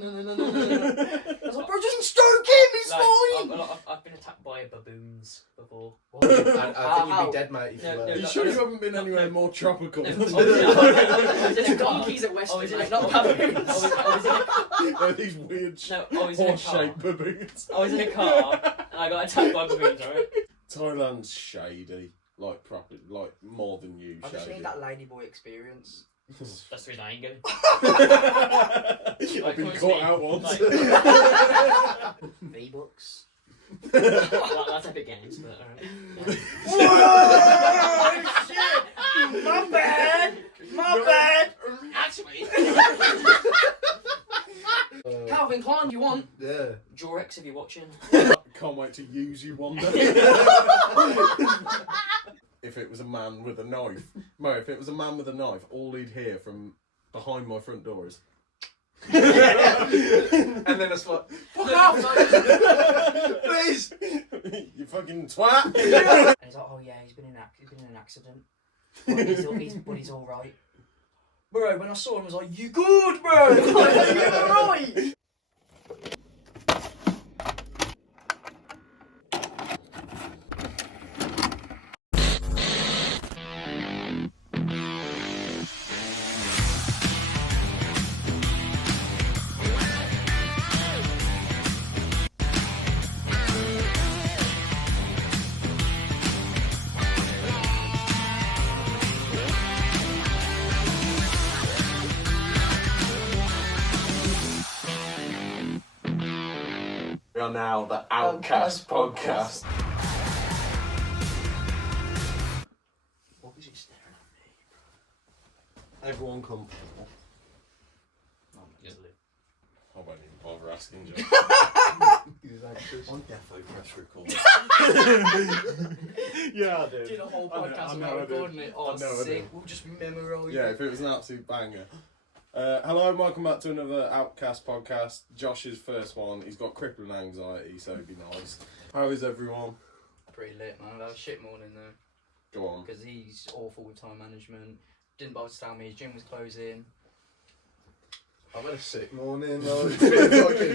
no. I was like, bro, just stroke him, he's fine! I've been attacked by baboons before. I think you'd be dead, mate. Are you sure you haven't been anywhere more tropical? There's donkeys at Western, mate, not baboons. These weird horse-shaped baboons. I was in a car and I got attacked by baboons, alright? Thailand's shady, like proper, like more than you. I just need that ladyboy experience. That's the reason I ain't going. I've been caught out once. V-Bucks. That's Epic Games, but alright. Whoa! Shit! My bad! Actually. Calvin Klein, you want? Yeah. Jorex, if you're watching. Can't wait to use you one day. If it was a man with a knife, if it was a man with a knife, all he'd hear from behind my front door is. And then it's like, fuck off! Please! You fucking twat! And he's like, oh yeah, he's been in an accident. But he's alright. Bro, when I saw him, I was like, you good, bro? Like, you alright? We are now the Outcast podcast. What was he staring at me? Everyone comfortable. Oh, easily. I won't even bother asking you. On defo press record. Yeah, I do. Did a whole podcast about recording it. Oh, sick. We'll just memorise. Yeah, if it was an absolute banger. Hello and welcome back to another Outcast podcast. Josh's first one. He's got crippling anxiety, so it'd be nice. How is everyone? Pretty lit, man. That was shit morning though. Go on. Because he's awful with time management. Didn't bother to tell me his gym was closing. I've had a sick morning. I was fucking He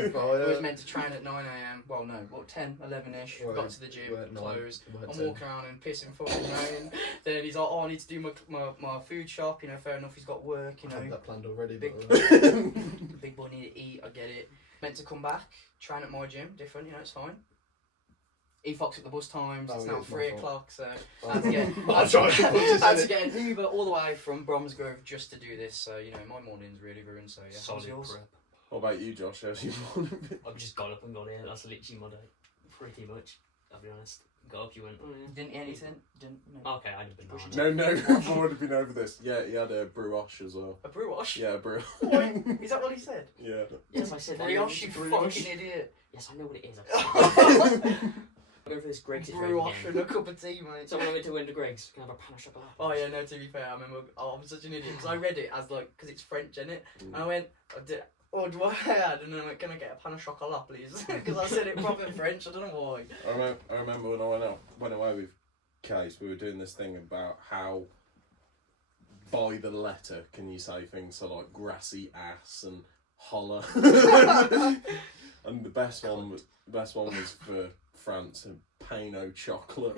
was fired. meant to train at 9 AM. Well, no, what, 10, 11ish. Well, Got to the gym, weren't closed. weren't I'm 10. walking around and pissing fucking rain. Then he's like, oh, I need to do my food shop. You know, fair enough, he's got work, you I had know. that planned already. Big, But, big boy need to eat, I get it. Meant to come back, train at my gym, different, you know, it's fine. He fucks up the bus times, it's now it's my 3 fault. o'clock, so Oh, I had to get, I'm trying to put this I had in to it. get an Uber all the way from Bromsgrove just to do this, so, you know, my morning's really ruined, so yeah. How's Solid yours? prep. What about you, Josh? How's your morning been? I've just got up and got here. That's literally my day. Pretty much. I'll be honest. Got up, you went, oh yeah. Didn't eat anything? Didn't, no. Okay, I had a banana. No, we've already been over this. Yeah, he had a brioche as well. A brioche? Yeah, a brioche. What? Is that what he said? Yeah. Yes, I said that. Brioche, you fucking idiot. Yes, I know what it is. I'm going for this Greg's Brioche again. and a cup of tea, mate. So when I went to Greg's, can I have a pan of chocolate? Oh yeah, no, to be fair, I remember, I'm such an idiot, because I read it as like, because it's French, innit? And I went, oh, do I add? And then I went, can I get a pan of chocolat, please? Because I said it proper French, I don't know why. I remember when I went away with Case, we were doing this thing about how by the letter can you say things so like grassy ass and holler. And the best one was for France and Pano chocolate.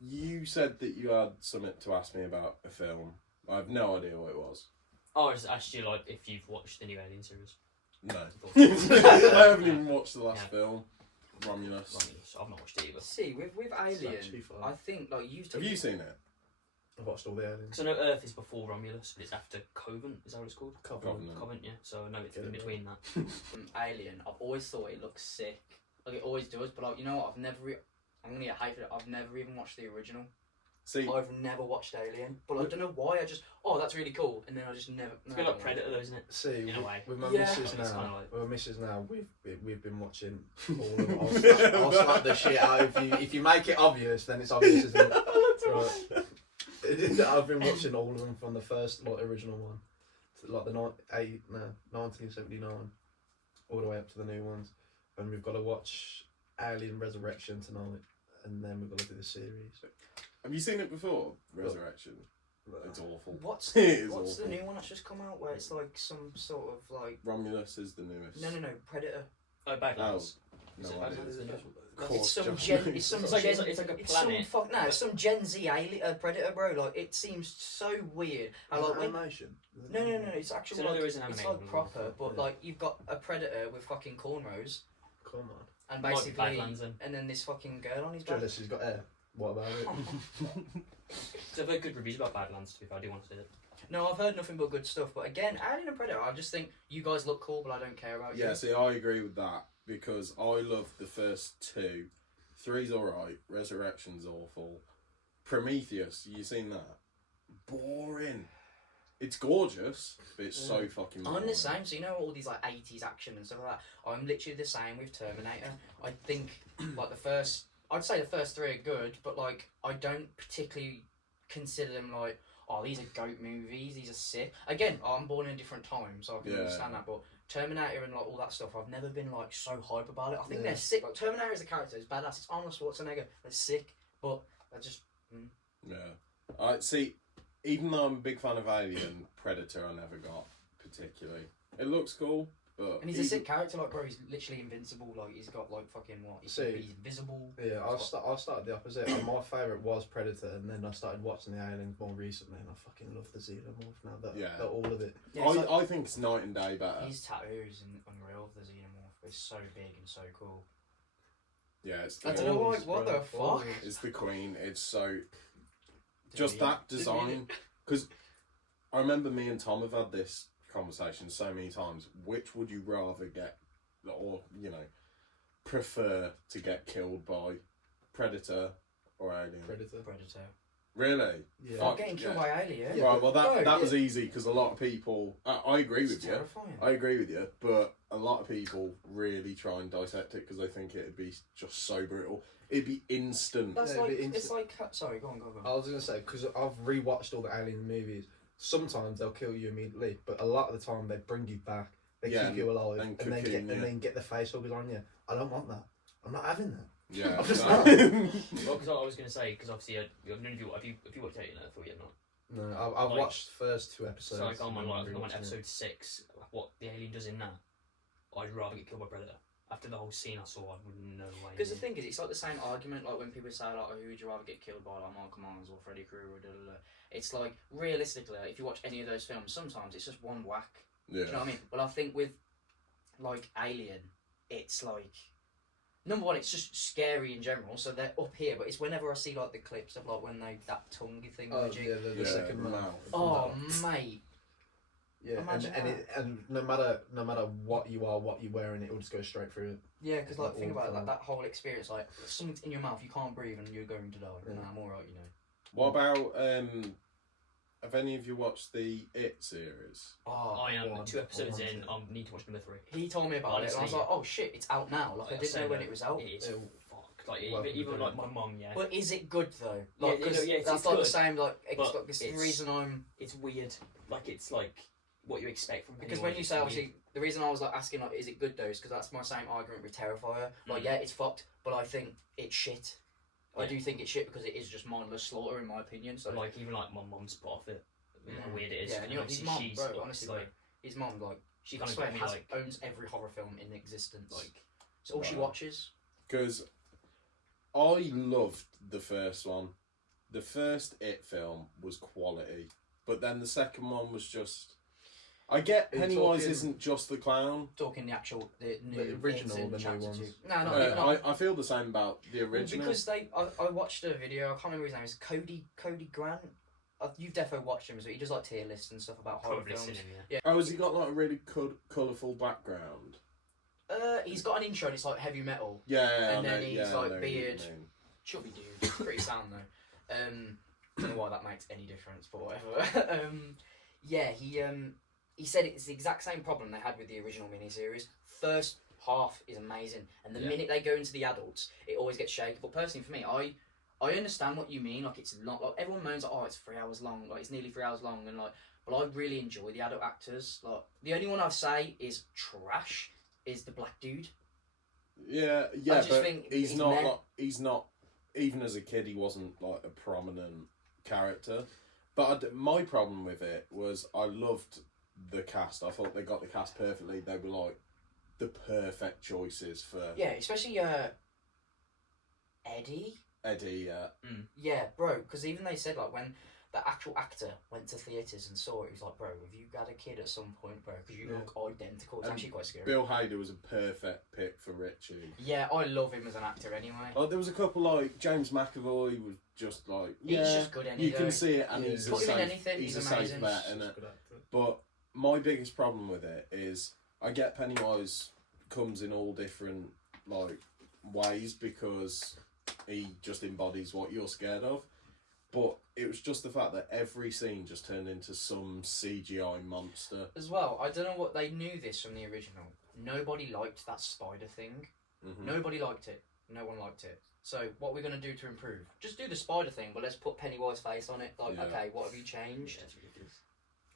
You said that you had something to ask me about a film. I have no idea what it was. Oh, I just asked you like if you've watched the new Alien series. No. I haven't even watched the last film. Romulus. I've not watched it either. See, with Alien, actually fun. I think, like, Have you seen it? I've watched all the aliens. Because I know Earth is before Romulus, but it's after Covenant. Is that what it's called? Covenant. Covenant, yeah. So I know it's in Yeah. between that. Alien, I've always thought it looks sick. Like, it always does, but like, you know what, I'm gonna get hyped for it, I've never even watched the original. See, I've never watched Alien, but I don't know why, that's really cool, and then I just never... It's a bit like Predator though, isn't it? See, In a way. with my Yeah. missus It's now, kinda like- with my missus now, we've been watching all of I'll slap the shit out if you make it obvious, then it's obvious, isn't it? Right. I've been watching all of them from the first original one, like the 1979, all the way up to the new ones, and we've got to watch Alien Resurrection tonight, and then we've got to do the series. have you seen it before? Resurrection. It's awful. What's It is what's the awful. new one that's just come out where it's like some sort of like Romulus is the newest. no Predator. Oh, Badlands. No Is it idea. Badlands? Of It's course, some John. Gen. It's some It's like- Gen. it's like a it's some planet. fuck no. It's some Gen Z alien Predator, bro. Like it seems so weird. How like when animation. no. It's actually So no, like, there is an it's animated like one. proper, but Yeah. like you've got a Predator with fucking cornrows Come on. and Might be basically Badlands then. and then this fucking girl on his back. Jealous, he's got hair. What about it? So I've heard good reviews about Badlands, to be fair. I do want to see it. No, I've heard nothing but good stuff. But again, Alien and Predator, I just think you guys look cool, but I don't care about Yeah, you. see, I agree with that because I love the first two. Three's alright. Resurrection's awful. Prometheus, you seen that? Boring. It's gorgeous, but it's so fucking boring. I'm the same. So you know all these like 80s action and stuff like that. I'm literally the same with Terminator. I think like I'd say the first three are good, but like I don't particularly consider them like, oh, these are goat movies. These are sick. Again, I'm born in a different time, so I can Yeah. understand that. But Terminator and like all that stuff, I've never been like so hype about it. I think Yeah. they're sick. Like Terminator as a character is badass. It's Arnold Schwarzenegger. They're sick, but they're just Yeah. I see. Even though I'm a big fan of Alien, Predator I never got particularly. It looks cool, but and he's a sick character. Like bro, he's literally invincible. Like he's got like fucking what? He's invisible. Yeah, I started the opposite. And my favourite was Predator, and then I started watching the Aliens more recently, and I fucking love the Xenomorph now. That all of it. Yeah, it's like- I think it's night and day better. His tattoo is unreal. The Xenomorph is so big and so cool. Yeah, it's I the, don't know Balls, what bro, the fuck. balls. it's the Queen. It's so just Dude, that dude. design. Because I remember me and Tom have had this conversation so many times. Which would you rather get, or prefer to get killed by, Predator or Alien? Predator. Predator. Really? Yeah. Fuck, Getting killed yeah. by alien. Yeah. Right. Well, that Bro, was easy because a lot of people. I agree It's with you. terrifying. I agree with you, but a lot of people really try and dissect it because they think it'd be just so brutal. It'd be instant. That's Yeah, like it'd be it's like sorry, go on. I was gonna say because I've rewatched all the Alien movies. Sometimes they'll kill you immediately, but a lot of the time they bring you back. They Yeah, keep you alive, and and cocoon, then get the face huggers on you. I don't want that. I'm not having that. Yeah. I'm just that- Well, because I was going to say, because obviously, have you watched Alien Earth or yet not? No, I've Like- watched the first two episodes. So like I'm on and like then I'm on rewatching it. episode 6. What the alien does in that, I'd rather get killed by Predator. After the whole scene I saw, I would no way. Because the thing is, it's like the same argument like when people say like, oh, who would you rather get killed by, like Michael Myers or Freddy Krueger or da da da. It's like realistically, like, if you watch any of those films, sometimes it's just one whack. yeah. Do you know what I mean? But I think with like Alien, it's like number one, it's just scary in general. So they're up here, but it's whenever I see like the clips of like when they that tongue thing. Oh, magic. yeah, the Yeah, second no. mouth. Oh mate, Yeah, Imagine and no matter what you are, what you're wearing, it will just go straight through it. yeah, because like Like think all about it, the like time. that whole experience, like something's in your mouth, you can't breathe, and you're going to die. Yeah. Nah, I'm alright, you know. What about have any of you watched the It series? Oh, I am one, 2 episodes one, in. two. I need to watch number 3. he told me about it, and I was Honestly, like, oh shit, it's out now. Like I didn't know when it was out. It is Ew. fucked. Like Welcome even to like it. my mum, yeah. But is it good though? Yeah, Like, cause yeah, it's that's like good, the same. Like, it's but like this is the it's- reason I'm. It's weird. Like it's like what you expect from. Because Pennywise, when you it's say weird. obviously, the reason I was like asking like, is it good though, is because that's my same argument with Terrifier. Like, Mm. yeah, it's fucked, but I think it's shit. I Yeah. do think it's shit because it is just mindless slaughter in my opinion. So like even like my mum's put off it. How weird it is. Yeah, and you know obviously his mum, she's bro. like, Honestly, like bro, his mum like she I kind of swear got me has, like owns every horror film in existence. like It's all she Right. watches. Because I loved the first one. The first It film was quality, but then the second one was just. I get Are you Pennywise talking- isn't just the clown. Talking the actual the new original, It in the new chapter ones. 2. No, no, I feel the same about the Well, original. because I watched a video. I can't remember his name. It's Cody Grant. You've definitely watched him, so he does like tier lists and stuff about horror probably films. seen him. Yeah. Oh, has he got like a really colourful background? He's got an intro. And it's like heavy metal. Yeah, And I then know- he's, yeah, I like, know what you beard. mean. Chubby dude, pretty sound though. Don't know why that makes any difference, but whatever. Yeah, he said it's the exact same problem they had with the original miniseries. First half is amazing, and the Yeah. minute they go into the adults, it always gets shaky. But personally, for me, I understand what you mean. Like it's not like everyone moans like, oh, it's 3 hours long. Like it's nearly 3 hours long, and like, but I really enjoy the adult actors. Like the only one I'd say is trash is the black dude. Yeah, I just but think he's he's not. meh. Like, he's not. Even as a kid, he wasn't like a prominent character. But my problem with it was I loved the cast. I thought they got the cast perfectly. They were like the perfect choices for Yeah, especially Eddie. Eddie. Yeah, bro. Because even they said like when the actual actor went to theatres and saw it, he was like, "Bro, have you had a kid at some point, bro? Because you look identical." It's And actually quite scary. Bill Hader was a perfect pick for Richie. Yeah, I love him as an actor anyway. Oh, there was a couple like James McAvoy was just like He's just good anyway. you can see it, and he's a Put him in safe, anything, he's a he's safe amazing. bet, innit? But my biggest problem with it is I get Pennywise comes in all different like ways because he just embodies what you're scared of. But it was just the fact that every scene just turned into some CGI monster. As well, I don't know what they knew this from the original. Nobody liked that spider thing. Mm-hmm. Nobody liked it. No one liked it. So what we're gonna do to improve? Just do the spider thing, but let's put Pennywise face on it. Like, Yeah. okay, what have you changed? It's ridiculous.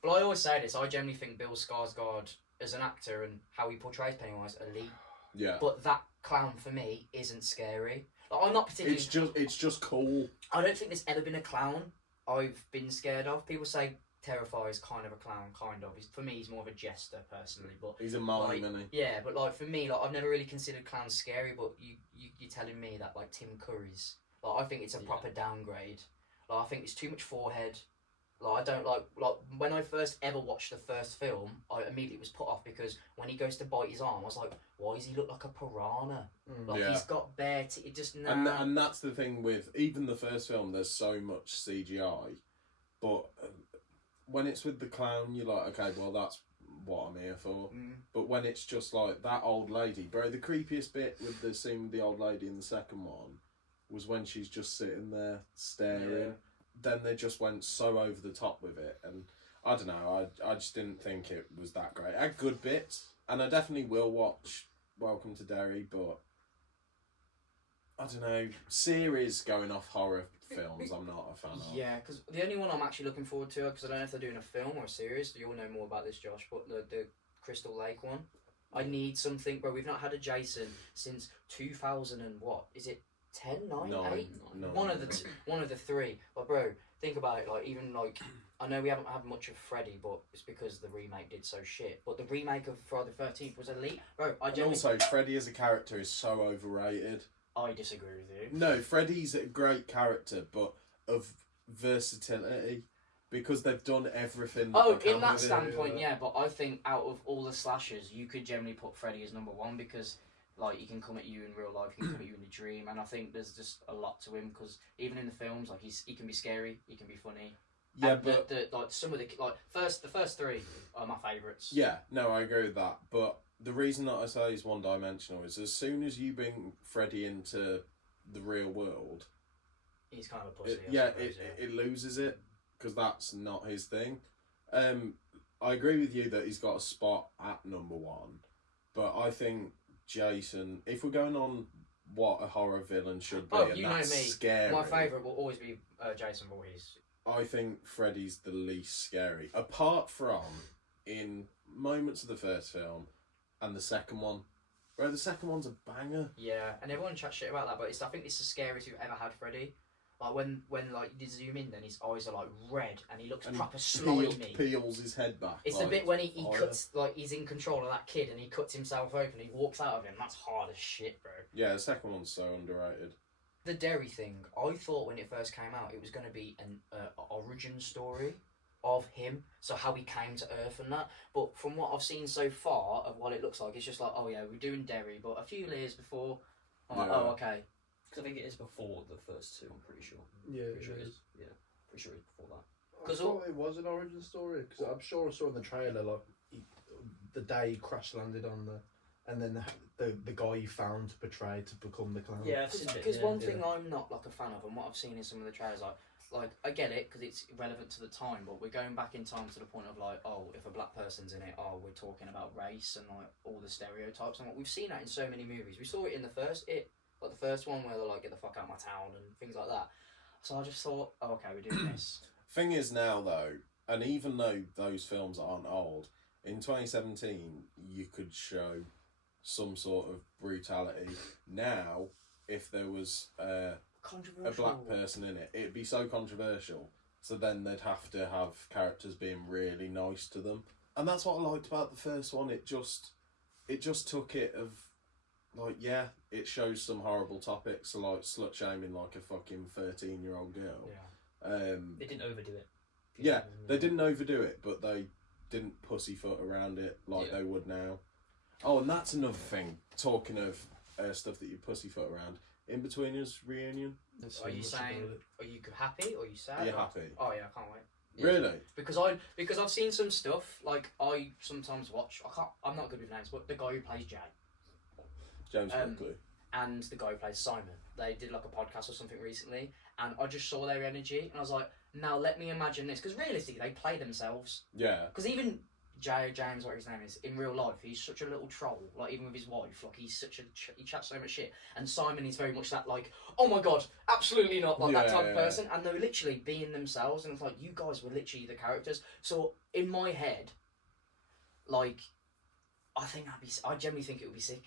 But I always say this. I generally think Bill Skarsgård as an actor and how he portrays Pennywise elite. Yeah. But that clown for me isn't scary. Like, I'm not particularly. It's just cool. I don't think there's ever been a clown I've been scared of. People say Terrifier is kind of a clown, kind of. For me, he's more of a jester personally, but He's a mime, like, isn't he? yeah. But like for me, like I've never really considered clowns scary. But you're telling me that like Tim Curry's, like I think it's a proper downgrade. Like I think it's too much forehead. Like I don't like when I first ever watched the first film, I immediately was put off because when he goes to bite his arm, I was like, why does he look like a piranha? Like Yeah. he's got bare teeth. It just And that's the thing with even the first film. There's so much CGI, but when it's with the clown, you're like, okay, well that's what I'm here for. But when it's just like that old lady, bro, the creepiest bit with the scene with the old lady in the second one was when she's just sitting there staring. Yeah. Then they just went so over the top with it, and I don't know. I just didn't think it was that great. It had good bits, and I definitely will watch Welcome to Derry, but I don't know. Series going off horror films, I'm not a fan of. Yeah, because the only one I'm actually looking forward to, because I don't know if they're doing a film or a series. You'll know more about this, Josh. But the Crystal Lake one, I need something. Bro, we've not had a Jason since 2000 and what is it? 10, 9, 8? No. One of the three. But bro, think about it. Like even like I know we haven't had much of Freddy, but it's because the remake did so shit. But the remake of Friday the 13th was elite, bro. And also, Freddy as a character is so overrated. I disagree with you. No, Freddy's a great character, but of versatility. Because they've done everything. Oh, they can in that with it. standpoint, yeah. But I think out of all the slashers, you could generally put Freddy as number one because, like, he can come at you in real life, he can come at you in a dream, and I think there's just a lot to him because even in the films, like, he can be scary, he can be funny. Yeah, and but like some of the the first three are my favourites. yeah, no, I agree with that. But the reason that I say he's one-dimensional is as soon as you bring Freddy into the real world, He's kind of a pussy. it loses it because that's not his thing. I agree with you that he's got a spot at number one, but I think Jason, if we're going on what a horror villain should be, and you know that's me. scary. My favourite will always be Jason Voorhees. I think Freddy's the least scary, apart from in moments of the first film and the second one. Bro, the second one's a banger. Yeah, and everyone chats shit about that, but I think it's the scariest we've ever had Freddy. Like when like you zoom in, then his eyes are like red and he looks proper slimy. Peels his head back. It's like, the bit when he cuts, like he's in control of that kid and he cuts himself open. He walks out of him. That's hard as shit, bro. Yeah, the second one's so underrated. The Derry thing, I thought when it first came out, it was going to be an origin story of him, so how he came to Earth and that. But from what I've seen so far of what it looks like, it's just like, oh yeah, we're doing Derry, but a few years before, I'm like, oh okay. Because I think it is before the first two, I'm pretty sure. Yeah, Pretty sure it it is. is. Yeah, pretty sure it's before that. I thought it was an origin story because I'm sure I saw in the trailer like the day he crash landed on and then the guy he found to betray to become the clown. Yeah, Because one thing I'm not like a fan of, and what I've seen in some of the trailers, like I get it because it's relevant to the time, but we're going back in time to the point of like, oh, if a black person's in it, oh, we're talking about race and like all the stereotypes, and we've seen that in so many movies. We saw it in the first like the first one where they're like, get the fuck out of my town and things like that. So I just thought, oh, okay, we're doing this. Thing is now though, and even though those films aren't old, in 2017 you could show some sort of brutality. Now, if there was a black person in it, it'd be so controversial So then they'd have to have characters being really nice to them. And that's what I liked about the first one. It just took it of, like, yeah, it shows some horrible topics, so like slut shaming like a fucking 13-year-old girl. Yeah. They didn't overdo it. Yeah, they didn't overdo it, but they didn't pussyfoot around it like they would now. Oh, and that's another thing. Talking of stuff that you pussyfoot around, In-Betweeners reunion. Are you saying? Are you happy or are you sad? Are you happy? Oh yeah, I can't wait. Yeah. Really? Because I've seen some stuff, like I sometimes watch. I'm not good with names, but the guy who plays Jay James Buckley. and the guy who plays Simon, they did like a podcast or something recently, and I just saw their energy, and I was like, now let me imagine this, because realistically they play themselves. Yeah. Because even James, what his name is, in real life, he's such a little troll. Like even with his wife, like he's such a he chats so much shit. And Simon is very much that like, oh my god, absolutely not, like that type of person. And they're literally being themselves, and it's like you guys were literally the characters. So in my head, like, I generally think it would be sick.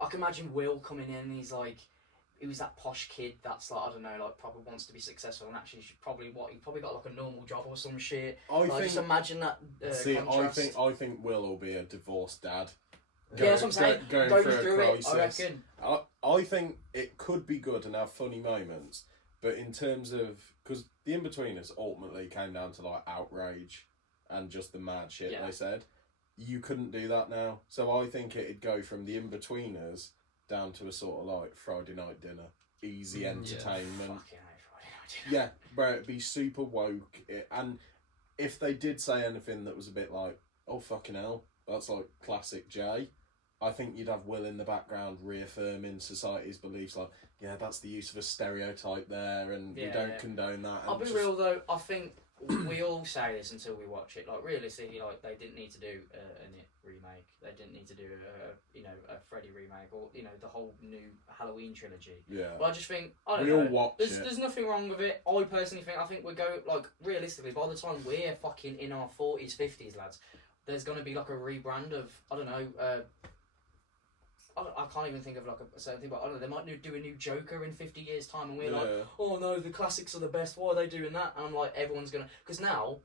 I can imagine Will coming in, and he's like, he was that posh kid that's like, I don't know, like probably wants to be successful, and actually he probably got like a normal job or some shit. Just imagine that. Contrast. I think Will will be a divorced dad. Yeah, that's what I'm saying. Going through a crisis. I reckon. I think it could be good and have funny moments, but in terms of, because the In-Betweeners ultimately came down to like outrage and just the mad shit they said. You couldn't do that now, so I think it'd go from the In-Betweeners down to a sort of like Friday night dinner, easy entertainment. Yeah, bro, it'd be super woke. And if they did say anything that was a bit like, oh fucking hell, that's like classic Jay, I think you'd have Will in the background reaffirming society's beliefs, like, yeah, that's the use of a stereotype there, and we don't condone that. I'll be real though, I think we all say this until we watch it. Like realistically, like they didn't need to do an It remake. They didn't need to do a Freddy remake, or the whole new Halloween trilogy. Yeah. But I just think there's nothing wrong with it. I personally think we go like realistically. By the time we're fucking in our 40s, 50s, lads, there's gonna be like a rebrand of I can't even think of like a certain thing, but I don't know, they might do a new Joker in 50 years' time, and we're like, oh no, the classics are the best, why are they doing that? And I'm like, everyone's gonna, because now,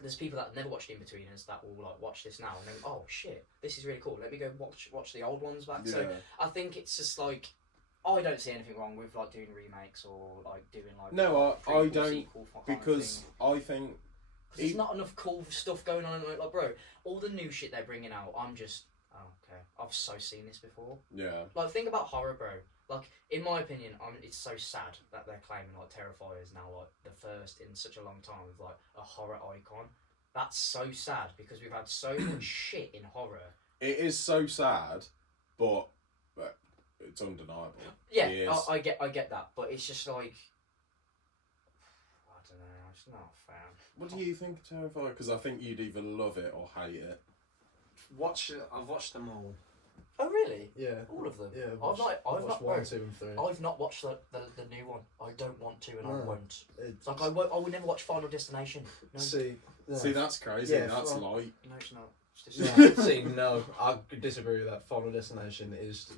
there's people that never watched In-Betweeners that will like watch this now and think, oh shit, this is really cool, let me go watch the old ones back. So I think it's just like, I don't see anything wrong with like doing remakes or like doing like I don't, because I think there's not enough cool stuff going on. Like bro, all the new shit they're bringing out, I'm just, okay, I've so seen this before. Yeah. Like, think about horror, bro. Like, in my opinion, it's so sad that they're claiming, like, Terrifier is now, like, the first in such a long time with, like, a horror icon. That's so sad, because we've had so much shit in horror. It is so sad, but it's undeniable. Yeah, I get that, but it's just, like, I don't know, I'm just not a fan. What do you think of Terrifier? Because I think you'd either love it or hate it. I've watched them all. Oh really? Yeah. all of them. Yeah. I've not 1, 2, and 3. I've not watched the new one. I don't want to, and I won't. It's like I would never watch Final Destination. No. See, that's crazy. Yeah, that's light. No, it's not. It's just no, I disagree with that. Final Destination is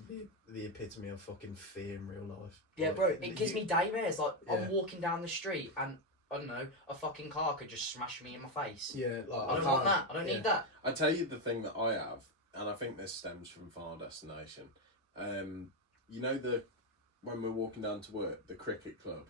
the epitome of fucking fear in real life. Yeah, like, bro, it gives me nightmares. Like I'm Yeah. walking down the street and I don't know, a fucking car could just smash me in my face. Yeah, like I don't want that. I don't need that. I tell you the thing that I have, and I think this stems from Final Destination. You know when we're walking down to work, the cricket club.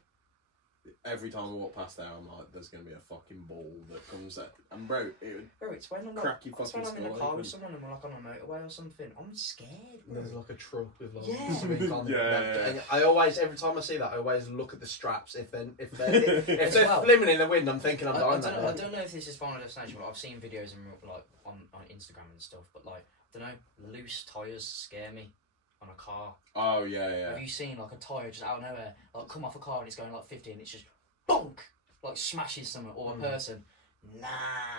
Every time I walk past there, I'm like, there's gonna be a fucking ball that comes there, and bro, It's when I'm crack your it's fucking when I'm in a skull car open. with someone and we're like on a motorway or something. I'm scared. Bro. There's like a truck with like Yeah. something on it. Yeah. And I always, every time I see that, I always look at the straps. If they're Well, flimming in the wind, I'm thinking I'm dying that I day. don't know if this is Final Destination, but I've seen videos like on Instagram and stuff. But like, I don't know, loose tires scare me on a car. Oh yeah. Have you seen like a tire just out of nowhere, like come off a car and it's going like 50 and it's just bonk, like smashes someone or a person? Nah.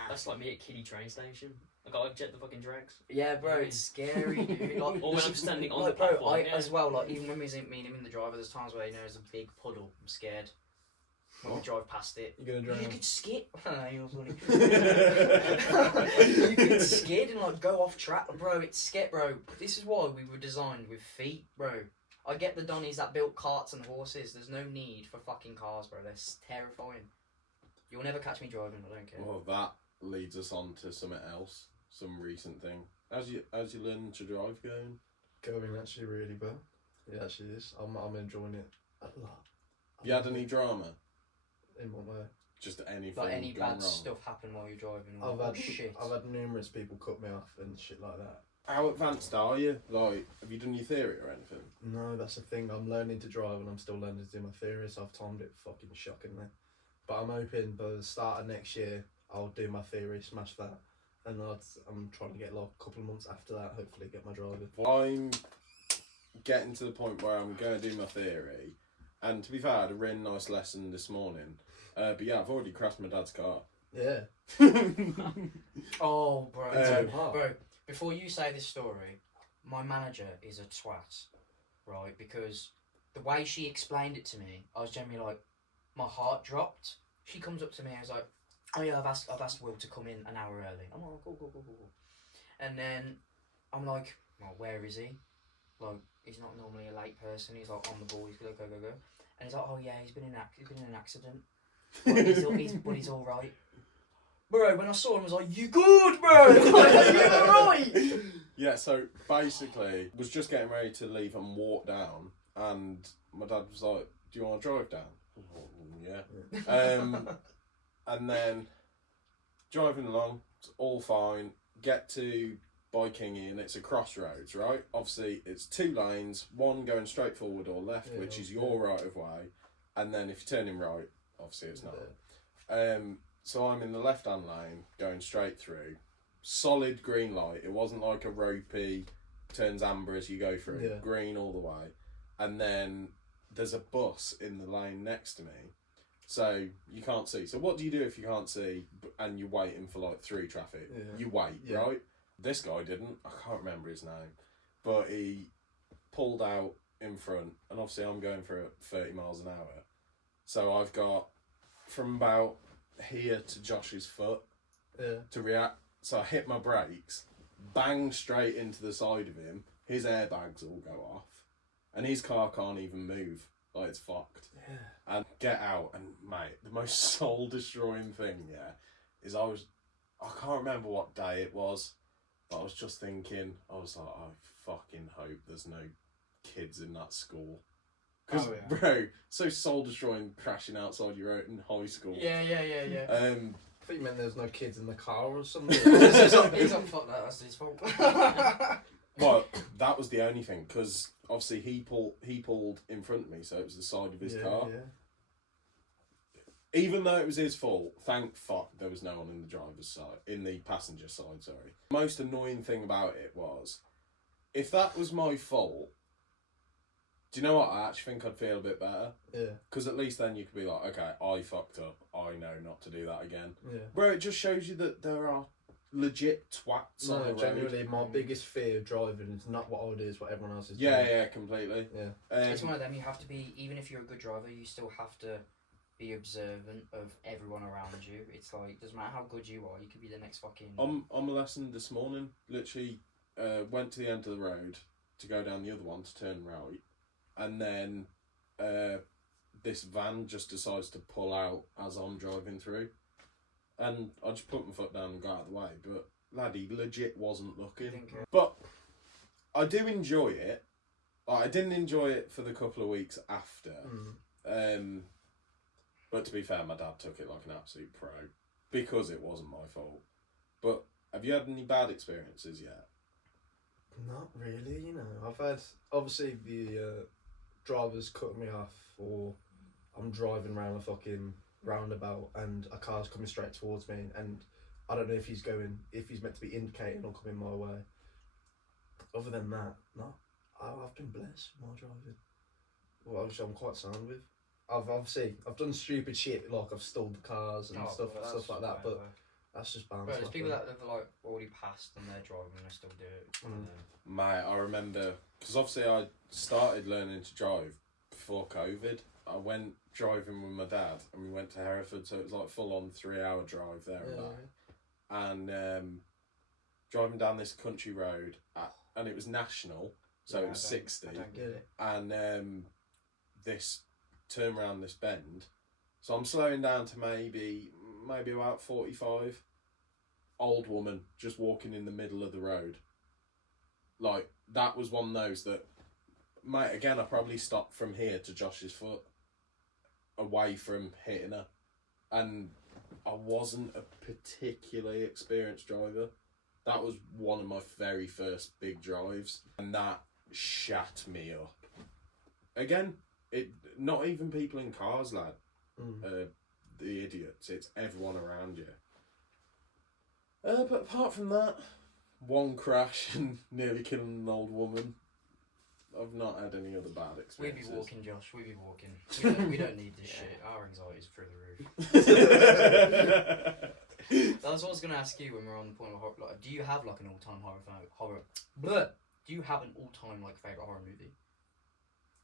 That's like me at Kiddie train station. I gotta jet the fucking drags. Yeah, bro, it's scary, dude. Like, Or when I'm standing on like, the platform. bro, yeah. as well, like even when me and him in the driver, there's times where there's a big puddle. I'm scared when we drive past it. You're gonna drown. You could skid. You're funny. You could skid and like go off track, bro. It's scary, bro. This is why we were designed with feet, bro. I get the Donnies that built carts and horses. There's no need for fucking cars, bro. They're terrifying. You'll never catch me driving. I don't care. Well, that leads us on to something else, some recent thing. How's you learning to drive going? Going actually really well. It actually is. I'm enjoying it a lot. Have you had any drama? In what way? Just anything Like any gone bad wrong? stuff happen while you're driving. I've Like, had shit. I've had numerous people cut me off and shit like that. How advanced are you? Like, have you done your theory or anything? No, that's the thing. I'm learning to drive and I'm still learning to do my theory, so I've timed it fucking shockingly. But I'm hoping by the start of next year I'll do my theory, smash that, and I'm trying to get like a couple of months after that, hopefully get my driving. Well, I'm getting to the point where I'm going to do my theory, and to be fair, I had a really nice lesson this morning. But yeah, I've already crashed my dad's car. Yeah. Oh, bro. Um, Bro, before you say this story, my manager is a twat, right? Because the way she explained it to me, I was generally like, my heart dropped. She comes up to me and was like, oh yeah, I've asked Will to come in an hour early. I'm like, go. And then I'm like, well, where is he? Like, he's not normally a late person. He's like on the ball. He's gonna go. And he's like, oh yeah, he's been in an accident. But he's all right. Bro, when I saw him, I was like, you good, bro? Like, you alright? Yeah, so basically, was just getting ready to leave and walk down, and my dad was like, do you want to drive down? Yeah. And then driving along, it's all fine. Get to Bikingy and it's a crossroads, right? Obviously, it's 2 lanes, one going straight forward or left, Yeah, which is your right of way, and then if you're turning right, obviously it's not. So I'm in the left-hand lane, going straight through. Solid green light. It wasn't like a ropey, turns amber as you go through. Yeah. Green all the way. And then there's a bus in the lane next to me. So you can't see. So what do you do if you can't see and you're waiting for like through traffic? Yeah. You wait, Yeah. right? This guy didn't. I can't remember his name. But he pulled out in front. And obviously I'm going for 30 miles an hour. So I've got from about here to Josh's foot to react. So I hit my brakes, bang straight into the side of him. His airbags all go off, and his car can't even move. Like, it's fucked. Yeah. And get out, and mate, the most soul destroying thing, is I can't remember what day it was, but I was just thinking, I was like, I fucking hope there's no kids in that school. Because, bro, so soul destroying crashing outside your own high school. Yeah. I thought you meant there's no kids in the car or something. He's on fuck that, that's his fault. Well, that was the only thing, because obviously he pulled in front of me, so it was the side of his car. Yeah. Even though it was his fault, thank fuck there was no one in the driver's side, in the passenger side, sorry. The most annoying thing about it was, if that was my fault, do you know what? I actually think I'd feel a bit better. Yeah. Because at least then you could be like, okay, I fucked up. I know not to do that again. Yeah. Bro, it just shows you that there are legit twats on the No, road. genuinely, my biggest fear of driving is not what I do, it's what everyone else is doing. Yeah, completely. Yeah. It's one of them, you have to be, even if you're a good driver, you still have to be observant of everyone around you. It's like, doesn't matter how good you are, you could be the next fucking... On my lesson this morning, literally went to the end of the road to go down the other one to turn right, and then this van just decides to pull out as I'm driving through, and I just put my foot down and got out of the way, but lad, he legit wasn't looking. But I do enjoy it. I didn't enjoy it for the couple of weeks after. But to be fair, my dad took it like an absolute pro, because it wasn't my fault. But have you had any bad experiences yet? Not really, you know. I've had, obviously, the drivers cut me off, or I'm driving around a fucking roundabout and a car's coming straight towards me, and I don't know if he's meant to be indicating or coming my way. Other than that, no. I've been blessed with my driving. Well, obviously, I'm quite sound with. I've done stupid shit, like I've stole cars and stuff like that, but that's just bound. Bro, there's people that have like already passed and they're driving and they still do it. Mate, I remember, because obviously I started learning to drive before COVID. I went driving with my dad and we went to Hereford, so it was like full on 3-hour drive there and back. And driving down this country road, and it was national, so it was 60. I don't get it. And this turn around this bend, so I'm slowing down to maybe maybe about 45. Old woman just walking in the middle of the road. Like, that was one of those that, mate, again, I probably stopped from here to Josh's foot, away from hitting her. And I wasn't a particularly experienced driver. That was one of my very first big drives, and that shat me up. Again, not even people in cars, lad. The idiots. It's everyone around you. But apart from that, one crash and nearly killing an old woman. I've not had any other bad experiences. We be walking, Josh. We be walking. We don't need this shit. Our anxiety's through the roof. That's what I was gonna ask you when we're on the point of horror. Like, do you have like an all-time do you have an all-time like favorite horror movie,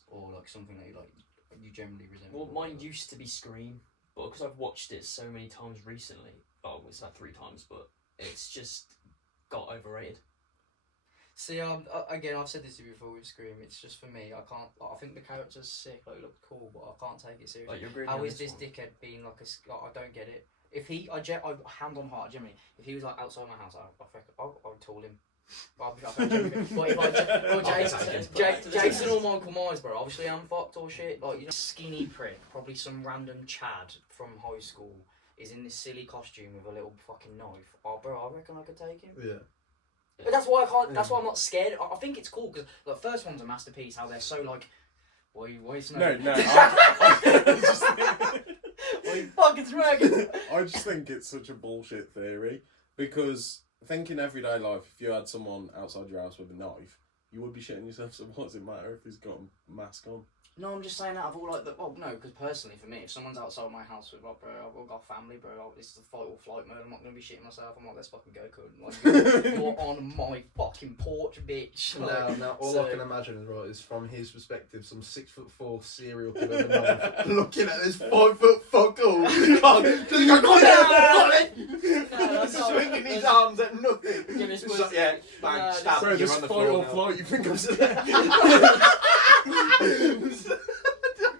or like something that you generally resemble? Well, mine used to be Scream, but because I've watched it so many times recently, it's like 3 times, but it's just got overrated. See, again, I've said this to you before with Scream. It's just for me. I can't. Like, I think the character's sick. Like, look cool, but I can't take it seriously. Like, how is this dickhead being like a? Like, I don't get it. If he, hand on heart, generally, if he was like outside my house, I'd tool him. Jason or Michael Myers, bro. Obviously, I'm fucked or shit. Like, skinny prick, probably some random Chad from high school is in this silly costume with a little fucking knife. Oh, bro, I reckon I could take him. Yeah. But that's why I can't. That's why I'm not scared. I think it's cool because the first one's a masterpiece. How they're so like, why you smoking? No. What are you fucking smoking? I just think it's such a bullshit theory because think in everyday life, if you had someone outside your house with a knife, you would be shitting yourself. So what does it matter if he's got a mask on? No, I'm just saying that of all like the. Oh no, because personally for me, if someone's outside my house with like, bro, I've got family, bro. This is a fight or flight mode. I'm not gonna be shitting myself. I'm like, let's fucking go, cunt. Like, you're on my fucking porch, bitch. Like, Now all I can imagine is from his perspective, some 6'4" serial killer with a knife looking at this 5 foot fuckle. Just swinging his arms at nothing. Bang, stab. Bro, You're this on the fight floor or now. flight, you think I'm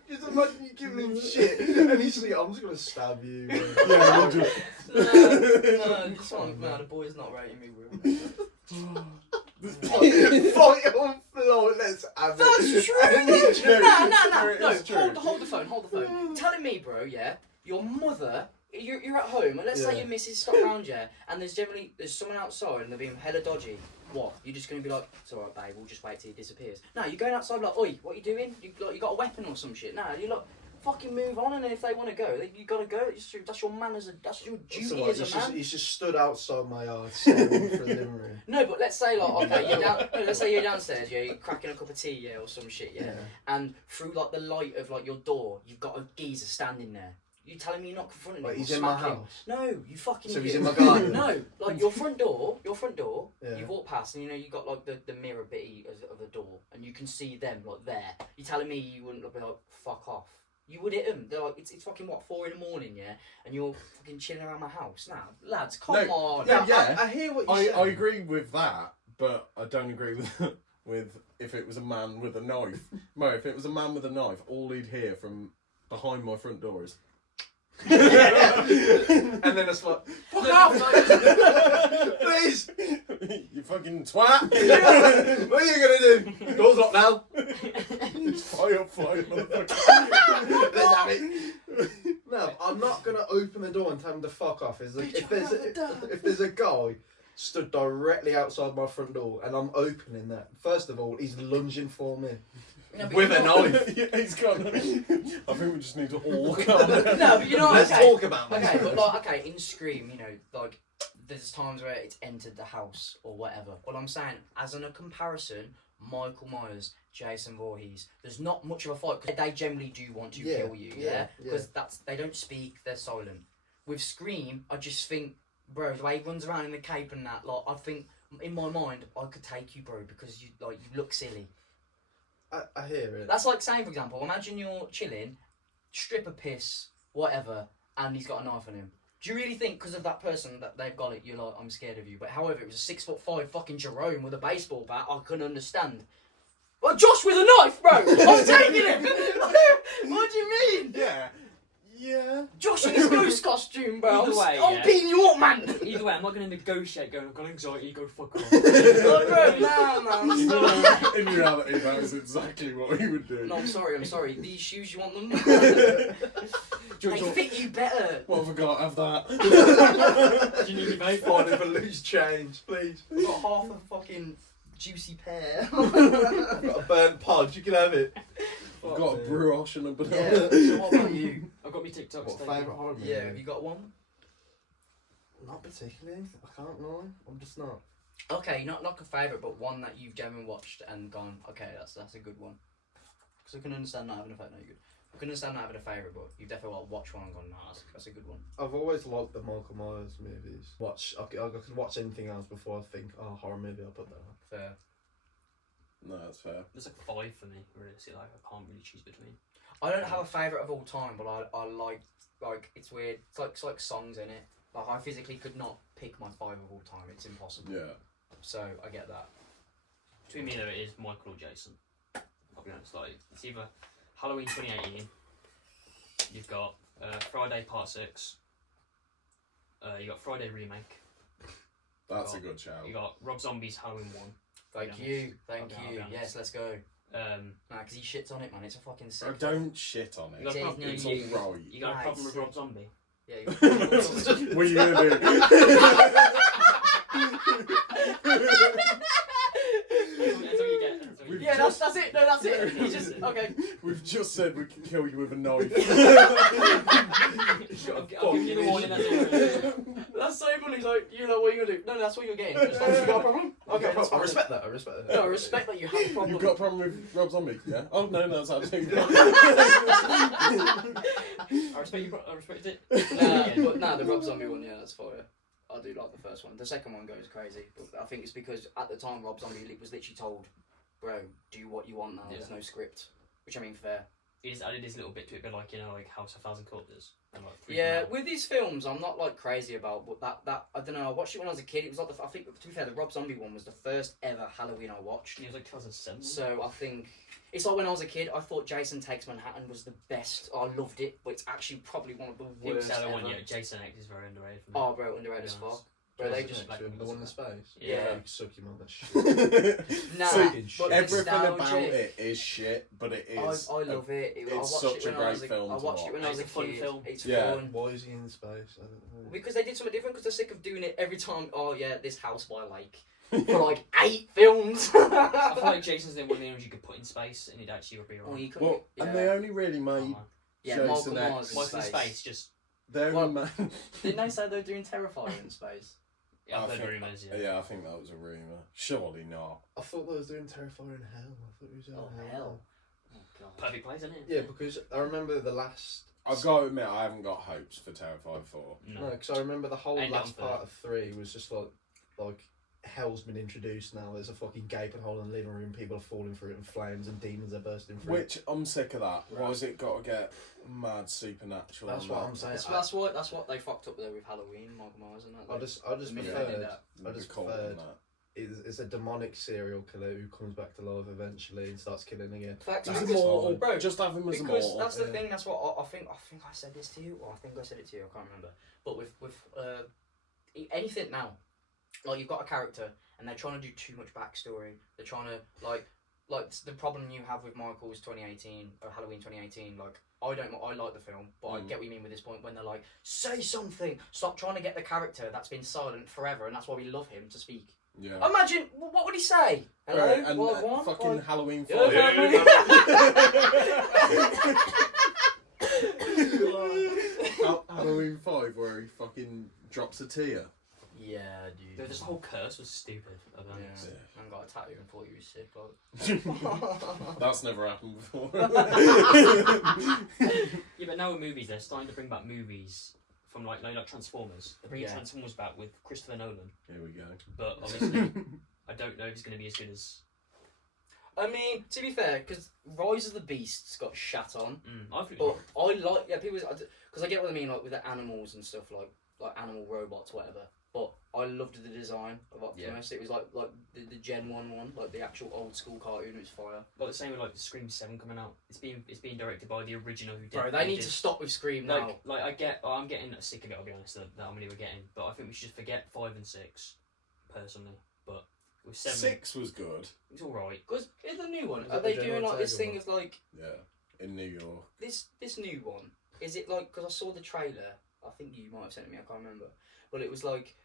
Just imagine you giving him shit and he's like, I'm just gonna stab you. No, the boy's not rating me, bro. Fight on floor, let's have it. That's true. No. Hold the phone. Telling me, bro, yeah, your mother. You're at home, and let's say your missus stuck around you, and there's someone outside, and they're being hella dodgy. What? You're just gonna be like, it's alright, babe. We'll just wait till he disappears. No, you're going outside like, oi, what you doing? You got a weapon or some shit? No, you're like, fucking move on, and then if they want to go, you gotta go. That's your man that's your duty as a man. He's just stood outside my yard, staring for a living room. No, but let's say like, okay, let's say you're downstairs, you're cracking a cup of tea, or some shit, and through like the light of like your door, you've got a geezer standing there. You telling me you're not confronting him? He's in my house. No, you fucking. So he's in my garden. No, like your front door. Yeah. You walk past, and you got like the mirror bitty of the door, and you can see them like there. You telling me you wouldn't be like fuck off? You would hit them. They're like it's fucking what 4 a.m, and you're fucking chilling around my house. Now, lads, come on. Yeah. I hear what you're saying. I agree with that, but I don't agree with if it was a man with a knife. No, if it was a man with a knife, all he'd hear from behind my front door is. And then it's like, fuck off! Please! You fucking twat! What are you gonna do? Door's locked now. Fire, motherfucker. Let's have it. No, I'm not gonna open the door and tell him to fuck off. If there's a guy stood directly outside my front door and I'm opening that, first of all, he's lunging for me. No, with a knife. Yeah, he's gone. I think we just need to all come. No, but you know, let's talk about this. Okay, but like, in Scream, like, there's times where it's entered the house or whatever. But I'm saying, as in a comparison, Michael Myers, Jason Voorhees, there's not much of a fight because they generally do want to kill you, because they don't speak, they're silent. With Scream, I just think, bro, the way he runs around in the cape and that, like, I think in my mind I could take you, bro, because you look silly. I hear it. That's like saying, for example, imagine you're chilling, stripper piss, whatever, and he's got a knife on him. Do you really think because of that person that they've got it, you're like, I'm scared of you? But however, it was a 6'5" fucking Jerome with a baseball bat, I couldn't understand. Well, Josh with a knife, bro! I'm taking him! What do you mean? Yeah, Yeah. Josh in his ghost costume, bro. Either way, I'm yeah. beating you up, man. Either way, I'm not going to negotiate going, I've got anxiety, go fuck off. Oh, bro, nah, man. Stop. In reality, that is exactly what he would do. No, I'm sorry. These shoes, you want them? Do They you fit you better. What have I got? Have that. do you need me both? Find if a loose change, please. I've got half a fucking juicy pear. I've got a burnt pod, you can have it. I've got a brioche and a banana. Yeah, so what about you? I've got my TikTok What statement. favourite horror movie? Yeah, have you got one? Not particularly. I can't lie. I'm just not. Okay, not like a favourite, but one that you've generally watched and gone, okay, that's a good one. Because I can understand not having a favourite. No, you're good. I can understand not having a favourite, but you've definitely watched one and gone, nah, that's a good one. I've always liked the Michael Myers movies. I could watch anything else before I think, oh, horror movie, I'll put that on. Fair. No, that's fair. There's like 5 for me, really. So like, I can't really choose between. I don't have a favourite of all time, but I like it's weird. It's like songs in it. Like I physically could not pick my 5 of all time. It's impossible. Yeah. So I get that. Between me though, it is Michael or Jason. I'll be honest, like it's either Halloween 2018. You've got Friday Part 6. You got Friday Remake. That's a good shout. You got Rob Zombie's Halloween 1. Thank Yeah, you. Thank I'll be you. honest. Yes, let's go. Um, Nah, because he shits on it, man. It's a fucking sick. Bro, don't shit on You got it. a problem- It's you- alright. you got a problem with Nice. Rob Zombie? Yeah. What are you gonna do? That's all you get. That's all you We've get. Yeah, that's it. No, that's it. He just okay. We've just said we can kill you with a knife. I'll give you the warning. That's it. That's so funny. He's like, you know what you're gonna do? No, that's what you're getting. Just like, you got a problem? Okay, that's I fine. respect that. I respect that. No, I respect that you have a problem. You've got a problem with Rob Zombie, yeah? Oh no, that's absolutely fine. I respect it. Nah, the Rob Zombie one, yeah, that's fire. I do like the first one. The second one goes crazy, but I think it's because at the time Rob Zombie was literally told, "Bro, do what you want now. There's no script," which I mean, fair. He just added his little bit to it, but like like House of Thousand Corpses. And, like, Yeah, with these films, I'm not like crazy about, but that I don't know. I watched it when I was a kid. It was like I think, to be fair, the Rob Zombie one was the first ever Halloween I watched. It was like 2007. So I think it's like when I was a kid, I thought Jason Takes Manhattan was the best. I loved it, but it's actually probably one of the It was worst the other ever. one, yeah. Jason X is very underrated for me. Oh, bro, underrated as fuck. Bro, they just like- the one in space. Yeah. You suck him on that shit. nah. Sucking but shit. Everything about nostalgic. it is shit, but it is. I love it. I it's watched such it when a I was great film I to watched it when I was a It's a fun kid. film. It's Yeah. fun. Why is he in space? I don't know. Because they did something different. Because they're sick of doing it every time. Oh yeah, this house by a lake for like 8 films. I feel like Jason's the one of the ones you could put in space and it'd actually be Oh, alright. you could. Well, yeah. and they only really made. Yeah, Michael Jason X. Myers in What's in space. space? Just They only Well- made. Didn't they say they're doing Terrifier in space? yeah, I've I heard think- rumours. Yeah. Yeah, I think that was a rumour. Surely not. I thought they was doing Terrifier in Hell. I thought he was in Oh hell. Oh god. Perfect place, isn't it? Yeah, because I remember the last. I've got to admit, I haven't got hopes for Terrifier 4. No, because I remember the whole End last on part of 3 was just like hell's been introduced now. There's a fucking gaping hole in the living room. People are falling through it in flames, and demons are bursting through. Which, I'm sick of that. Right. Why has it got to get mad supernatural? That's and what that? I'm saying. That's what they fucked up there with Halloween, Michael Myers and that. I just The minute they did preferred. that. I just Be cold preferred. on that. It's a demonic serial killer who comes back to life eventually and starts killing again. Fact, Just because- immortal. bro, Just have him as because immortal. that's the yeah. thing. That's what I think. I think I said this to you, or I think I said it to you. I can't remember. But with anything now, like you've got a character and they're trying to do too much backstory. They're trying to like the problem you have with Michael's 2018 or Halloween 2018. Like I like the film, but I get what you mean with this point when they're like, say something. Stop trying to get the character that's been silent forever, and that's why we love him to speak. Yeah. Imagine what would he say? Hello, Right, and what? fucking Like- Halloween Yeah, 5. Halloween 5 where he fucking drops a tear. Yeah, dude. This whole curse was stupid. I'll be honest. Yeah. I got a tattoo and thought you was sick. Like. That's never happened before. Yeah, but now with movies, they're starting to bring back movies from like Transformers. They're bringing Yeah. Transformers back with Christopher Nolan, Here we go. but obviously, I don't know if it's going to be as good as. I mean, to be fair, because Rise of the Beasts got shat on, I think. but I like people because I get what I mean, like with the animals and stuff, like animal robots, whatever. But I loved the design of Optimus. It was like the Gen 1 one, like the actual old school cartoon. It was fire. Like the same with like the Scream 7 coming out. It's being directed by the original who did. Bro, they need to stop with Scream now. Like I'm getting sick of it. I'll be honest. That how many we're getting, but I think we should just forget 5 and 6, personally. But with 7, 6 was good. it's all right. Because in the new one, Is are it they the doing General like this Ortega thing as like Yeah, in New York. this new one? Is it like, because I saw the trailer? I think you might have sent it me. I can't remember. But it was like,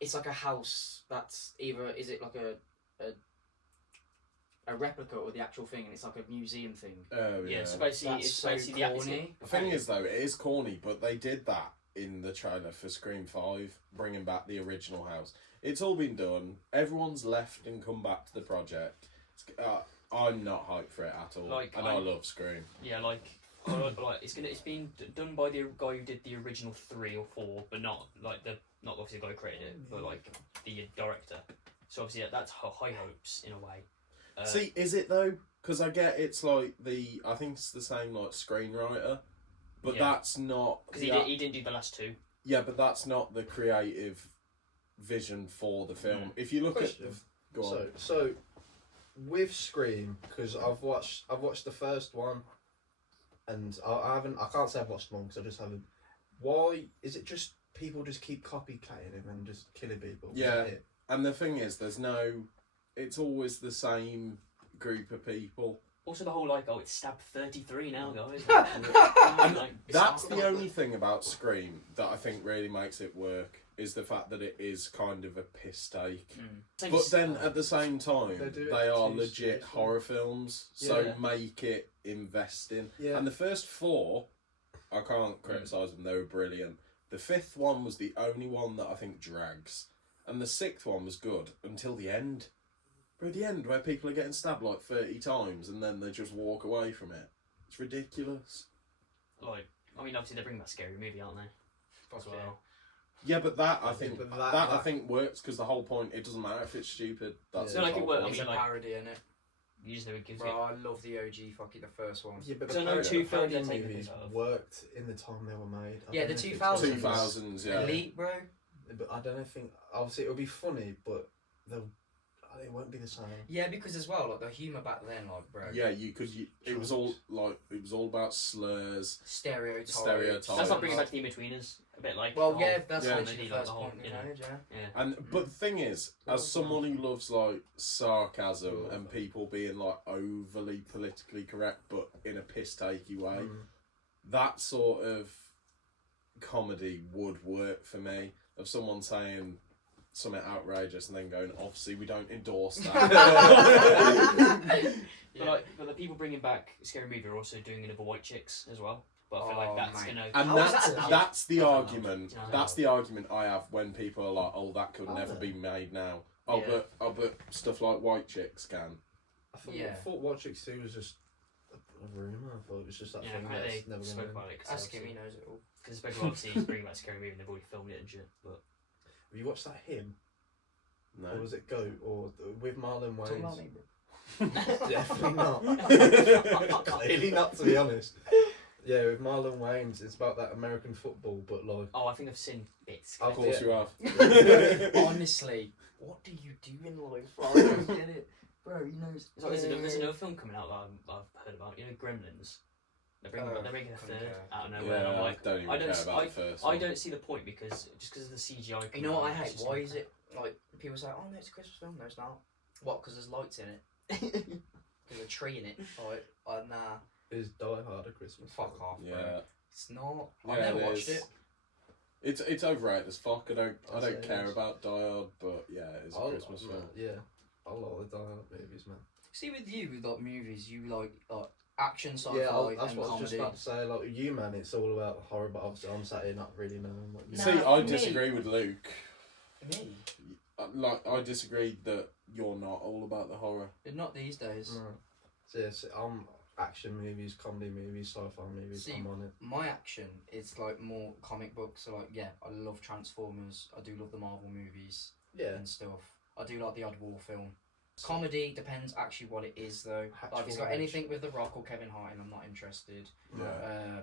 it's like a house that's either, is it like a replica or the actual thing, and it's like a museum thing. Oh Yeah, yeah. so basically, That's it's so basically corny. The thing is, though, it is corny, but they did that in the trailer for Scream 5, bringing back the original house. It's all been done. Everyone's left and come back to the project. I'm not hyped for it at all. Like, and I love Scream. Yeah, like it's been done by the guy who did the original 3 or 4, but not obviously the guy who created it, but like the director. So obviously that's high hopes in a way. See, is it though? Because I get it's like I think it's the same like screenwriter, but Yeah. that's not. Because he didn't do the last 2. Yeah, but that's not the creative vision for the film. If you look Question. at go on. So with Scream, because I've watched the first one, and I can't say I've watched them all because I just haven't. Why is it just people just keep copycatting him and just killing people? Is Yeah. that it? And the thing is, it's always the same group of people. Also, the whole it's stabbed 33 now, guys. That's the only thing about Scream that I think really makes it work, is the fact that it is kind of a piss take. But then at the same time, they are legit horror films, so make it investing. Yeah. And the first 4, I can't criticise them, they were brilliant. The 5th one was the only one that I think drags. And the 6th one was good until the end. At the end, where people are getting stabbed like 30 times and then they just walk away from it. It's ridiculous. Obviously they're bringing that Scary Movie, aren't they? As well. Yeah, but that I think but I think works because the whole point, it doesn't matter if it's stupid. That's So, the like, it whole works. point. There's a parody in it. You just know it gives Bro, I love the OG fucking the first one. Yeah, but So the no parody- two the parody films are taken movies piss out of. worked in the time they were made. I Yeah, don't the know if 2000s. it's- 2000s, yeah. Elite, bro. But I don't think. Obviously, it'll be funny, but it won't be the same. Yeah, because as well, like the humour back then, like bro. Yeah, it was all about slurs. Stereotypes. Stereotypes. That's not bringing back the In-Betweeners. A bit like. Well, yeah, that's Yeah. literally the Like first the whole, point we you know. made, yeah. Yeah. But the thing is, as someone who loves like sarcasm and people being like overly politically correct, but in a piss takey way, that sort of comedy would work for me. Of someone saying something outrageous and then going, obviously we don't endorse that. But the people bringing back Scary Movie are also doing another White Chicks as well. But I feel Oh, like that's mate. gonna. And How is that allowed? that's the I don't know. argument. I don't That's the argument I have when people are like, "Oh, that could Are never they? be made now." Yeah. But stuff like White Chicks can. I Yeah. thought Watch It 2 was just a rumour. I thought it was just that Yeah, thing apparently that's they never spoke going to about it. Ask him, he knows it all. Because especially obviously he's bringing back Scary Movie and they've already filmed it and shit. But Have you watched that Him? No. Or was it Goat? Or with Marlon Talking about Wayans? me, bro. Definitely not. Clearly not, to be honest. Yeah, with Marlon Wayans, it's about that American football, but like. I think I've seen bits. Of Of course you have. Honestly, what do you do in life? I don't get it. Bro, he knows. There's another film coming out that I've heard about. You know, Gremlins. They're making a third out of nowhere. And I'm Yeah, like, I don't even I don't care s- about the first I one. don't see the point because of the CGI. You know what I it's hate? just Why not- is it like people say, "Oh no, it's a Christmas film." No, it's not. What? Because there's lights in it. There's a tree in it. Like, nah, Is Die Hard a Christmas fuck film? off. Bro. Yeah. It's not. Yeah, I've never it watched is. it. It's overrated as fuck. I don't I'd say it care is. about Die Hard, but yeah, it's a Christmas film. Yeah. I love the Die Hard movies, man. See, with you, with like movies, you like action, sci-fi, Yeah, that's and what I was comedy. just about to say. Like you, man, it's all about horror, but obviously I'm sat here not really knowing what you Nah, See, for I me- disagree with Luke. Me? I disagree that you're not all about the horror. Not these days. Right. So yes, I'm action movies, comedy movies, sci-fi movies. See, I'm on it. My action is like more comic books. So like, yeah, I love Transformers. I do love the Marvel movies Yeah. and stuff. I do like the odd war film. Comedy depends actually what it is though. Like, if it's got Actual anything with The Rock or Kevin Hart in, I'm not interested. Yeah.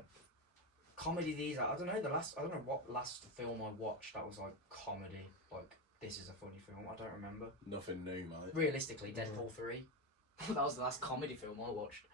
comedy these are. I don't know what last film I watched that was like comedy. Like this is a funny film. I don't remember. Nothing new, mate. Realistically, Deadpool 3. That was the last comedy film I watched.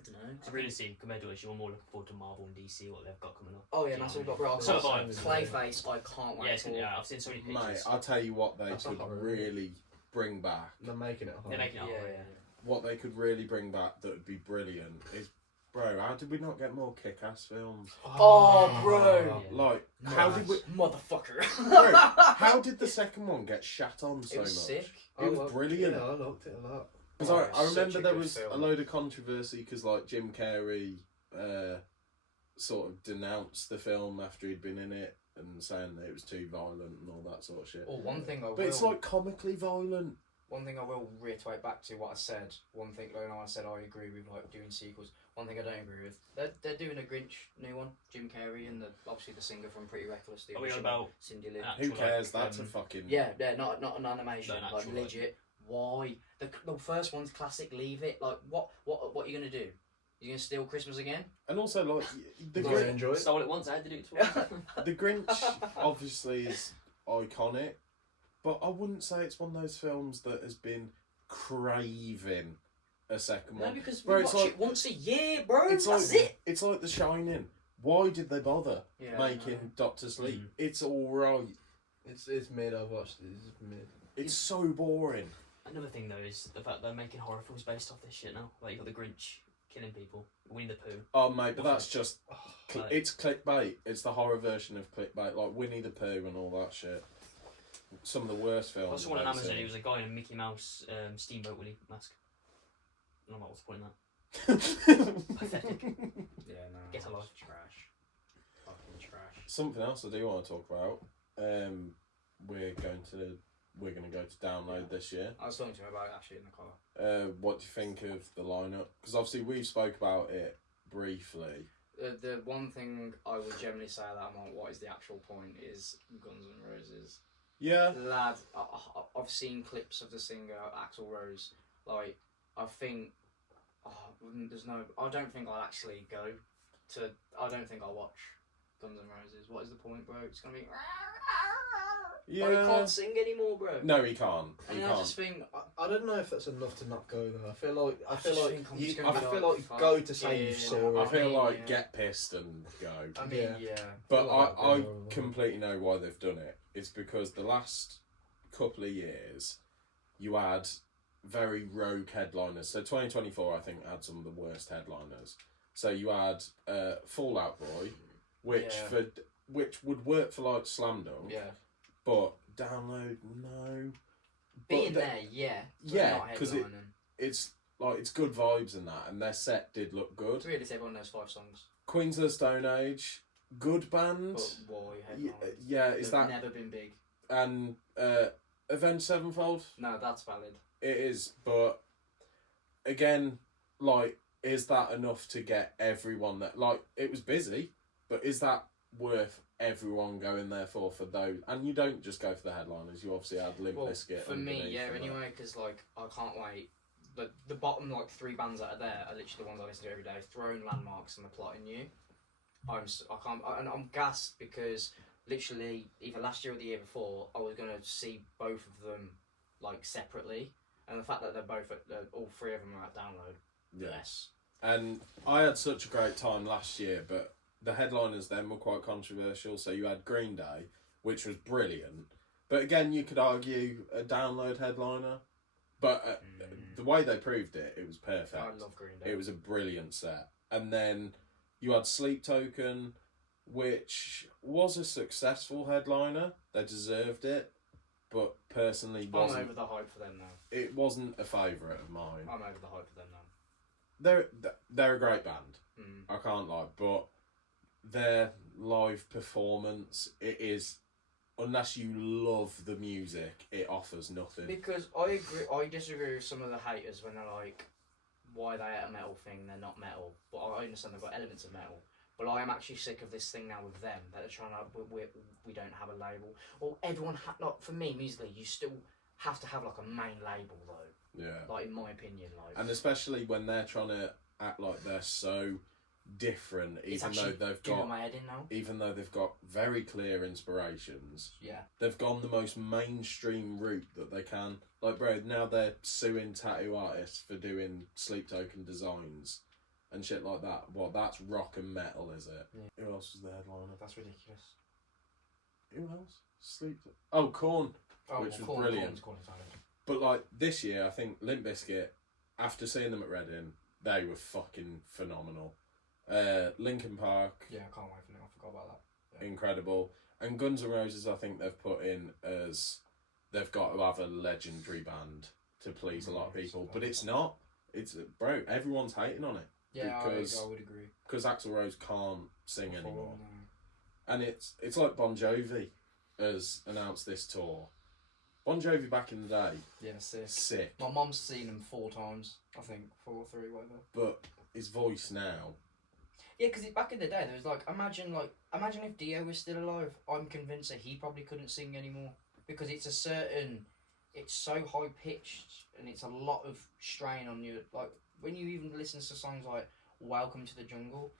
I don't know. So realistically, compared to us, you're more looking forward to Marvel and DC, what they've got coming up. Oh yeah, and that's all got. Bro, So have I. Clayface, I can't wait. Yeah, I've seen so many pictures. Mate, I'll tell you what they That's a could horror. really bring back. They're making it hard. They're making it Yeah, up. yeah. What they could really bring back that would be brilliant is, bro, how did we not get more kick-ass films? Oh, bro. Like, Nice. how did we... Motherfucker. Bro, how did the second one get shat on so It was much? sick. It was brilliant. Yeah, I liked it a lot. Because Oh, I it's remember such a there good was a film. load of controversy because, like, Jim Carrey sort of denounced the film after he'd been in it and saying that it was too violent and all that sort of shit. Oh, one thing I will. But it's, like, comically violent. One thing I will reiterate back to what I said. One thing, like, I said I agree with like doing sequels. One thing I don't agree with. They're doing a Grinch new one. Jim Carrey and obviously the singer from Pretty Reckless. The Are we on original, about Cindy Lou. actual, Who cares? like, That's a fucking... Yeah, not an animation. Not Like actual, like- legit. Why? The first one's classic. Leave it. Like what are you gonna do? You gonna steal Christmas again? And also, like, the, Did you Grinch, enjoy it? Stole it once, I had to do it twice. the Grinch obviously is iconic, but I wouldn't say it's one of those films that has been craving a second No, one. because Bro, we it's watch like- it once a year, bro. It's That's like it. It's like The Shining. Why did they bother Yeah, making I know. Doctor Sleep? Mm. It's all right. It's mid. I've watched it. It's mid. It's so boring. Another thing though is the fact they're making horror films based off this shit now. Like you got the Grinch killing people, Winnie the Pooh. Oh mate, but that's just Like- it's clickbait. It's the horror version of clickbait, like Winnie the Pooh and all that shit. Some of the worst I films. saw one on I've Amazon. seen. It was a guy in a Mickey Mouse Steamboat Willie mask. And I'm like, what's the point in that? Pathetic. Yeah, no. Get a life. Trash. Fucking trash. Something else I do want to talk about. We're going to go to download this year. I was talking to him about it actually in the car. What do you think of the lineup? Because obviously we've spoke about it briefly. The one thing I would generally say that I'm like, what is the actual point is Guns N' Roses. Yeah. Lad, I've seen clips of the singer Axl Rose. Like, I think, there's no. I don't think I'll actually go to. I don't think I'll watch Guns N' Roses. What is the point, bro? It's gonna be. Yeah. Like, he can't sing anymore, bro. No, he can't. He And I can't. just think. I don't know if that's enough to not go there. I feel like I just think I'm just gonna I be feel like fuck. go to say you Yeah, saw I it. feel mean, like yeah. get pissed and go. I mean, yeah. But Well, I yeah. completely know why they've done it. It's because the last couple of years, you had very rogue headliners. So 2024, I think, had some of the worst headliners. So you had Fall Out Boy, which Yeah. which would work for like Slam Dunk, Yeah. but Download, no. Being But there, yeah. but yeah, not 'cause it- headlining. it's like it's good vibes and that, and their set did look good. Really, everyone knows 5 songs. Queens of the Stone Age, good band. But boy, Yeah, headlines. yeah, is They've that never been big. and Avenged Sevenfold? No, that's valid. It is, but again, like, is that enough to get everyone that like it was busy, but is that worth everyone going there for those? And you don't just go for the headliners. You obviously had Limp Well, Bizkit. for me, underneath yeah. and that. Anyway, because like I can't wait. The bottom like 3 bands that are there are literally the ones I listen to every day. Throne, Landmarks, and The Plotting You. And I'm gassed because literally either last year or the year before I was gonna see both of them like separately, and the fact that they're both all 3 of them are at Download. Yeah. Yes. And I had such a great time last year, but the headliners then were quite controversial. So you had Green Day, which was brilliant, but again, you could argue a Download headliner. But the way they proved it, it was perfect. I love Green Day. It was a brilliant set. And then you had Sleep Token, which was a successful headliner. They deserved it, but personally I'm wasn't. over the hype for them now. It wasn't a favourite of mine. I'm over the hype for them now. They're a great band. Mm. I can't lie, but their live performance, it is. Unless you love the music, it offers nothing. Because I disagree with some of the haters when they're like, why they at a metal thing, they're not metal. But I understand they've got elements of metal. But I am actually sick of this thing now with them, that they're trying to, we don't have a label. Or everyone, not for me, musically, you still have to have like a main label though. Yeah. Like in my opinion, like. And especially when they're trying to act like they're so different, It's even though actually they've doing got my head in now. even though they've got very clear inspirations. Yeah. They've gone the most mainstream route that they can. Like, bro, now they're suing tattoo artists for doing sleep token designs and shit like that. Well, that's rock and metal, is it? Yeah. Who else was the headliner? That's ridiculous. Who else? Korn. Oh, Which was Korn, brilliant. Korn's talented. But, like, this year, I think Limp Bizkit, after seeing them at Reading, they were fucking phenomenal. Linkin Park, Yeah, I can't wait for them. I forgot about that. Yeah. incredible. And Guns N' Roses, I think they've put in as they've got to have a legendary band to please a lot of people. But it's not. It's, bro, everyone's hating on it. Yeah, Because- I would agree. Because Axl Rose can't sing anymore. No. And it's like Bon Jovi has announced this tour. Bon Jovi back in the day, Yeah, sick. sick. My mum's seen him 4 times. I think 4 or 3, whatever. But his voice now, Yeah, because back in the day, there was imagine if Dio was still alive. I'm convinced that he probably couldn't sing anymore because it's so high pitched and it's a lot of strain on you. Like when you even listen to songs like "Welcome to the Jungle,"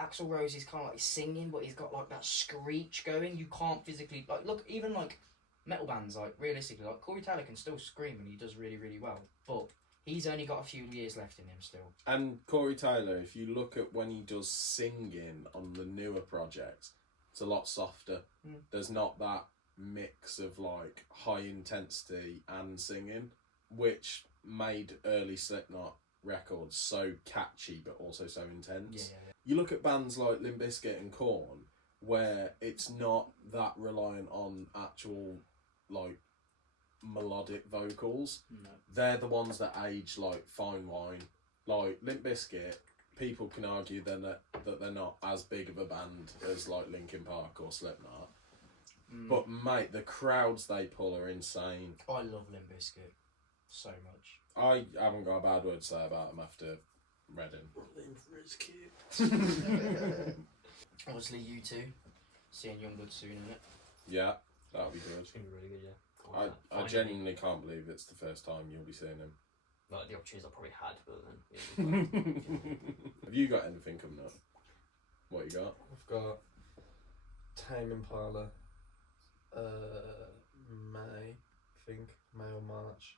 Axl Rose is kind of like singing, but he's got like that screech going. You can't physically look even like metal bands. Like realistically, like Corey Taylor can still scream and he does really really well, but he's only got a few years left in him still. and Corey Taylor, if you look at when he does singing on the newer projects, it's a lot softer. Mm. There's not that mix of like high intensity and singing, which made early Slipknot records so catchy but also so intense. Yeah. You look at bands like Limp Bizkit and Korn, where it's not that reliant on actual like melodic vocals. No. They're the ones that age like fine wine. Like Limp Bizkit, people can argue that they're not as big of a band as like Linkin Park or Slipknot. Mm. But mate, the crowds they pull are insane. I love Limp Bizkit so much. I haven't got a bad word to say about them after Reading. Obviously, you two seeing Youngblood soon, isn't it? Yeah, that'll be good. It's gonna be really good, yeah. I Finally. genuinely can't believe it's the first time you'll be seeing him. Like the opportunities I probably had, but then Have you got anything coming up? What you got? I've got Tame Impala, May, I think, May or March.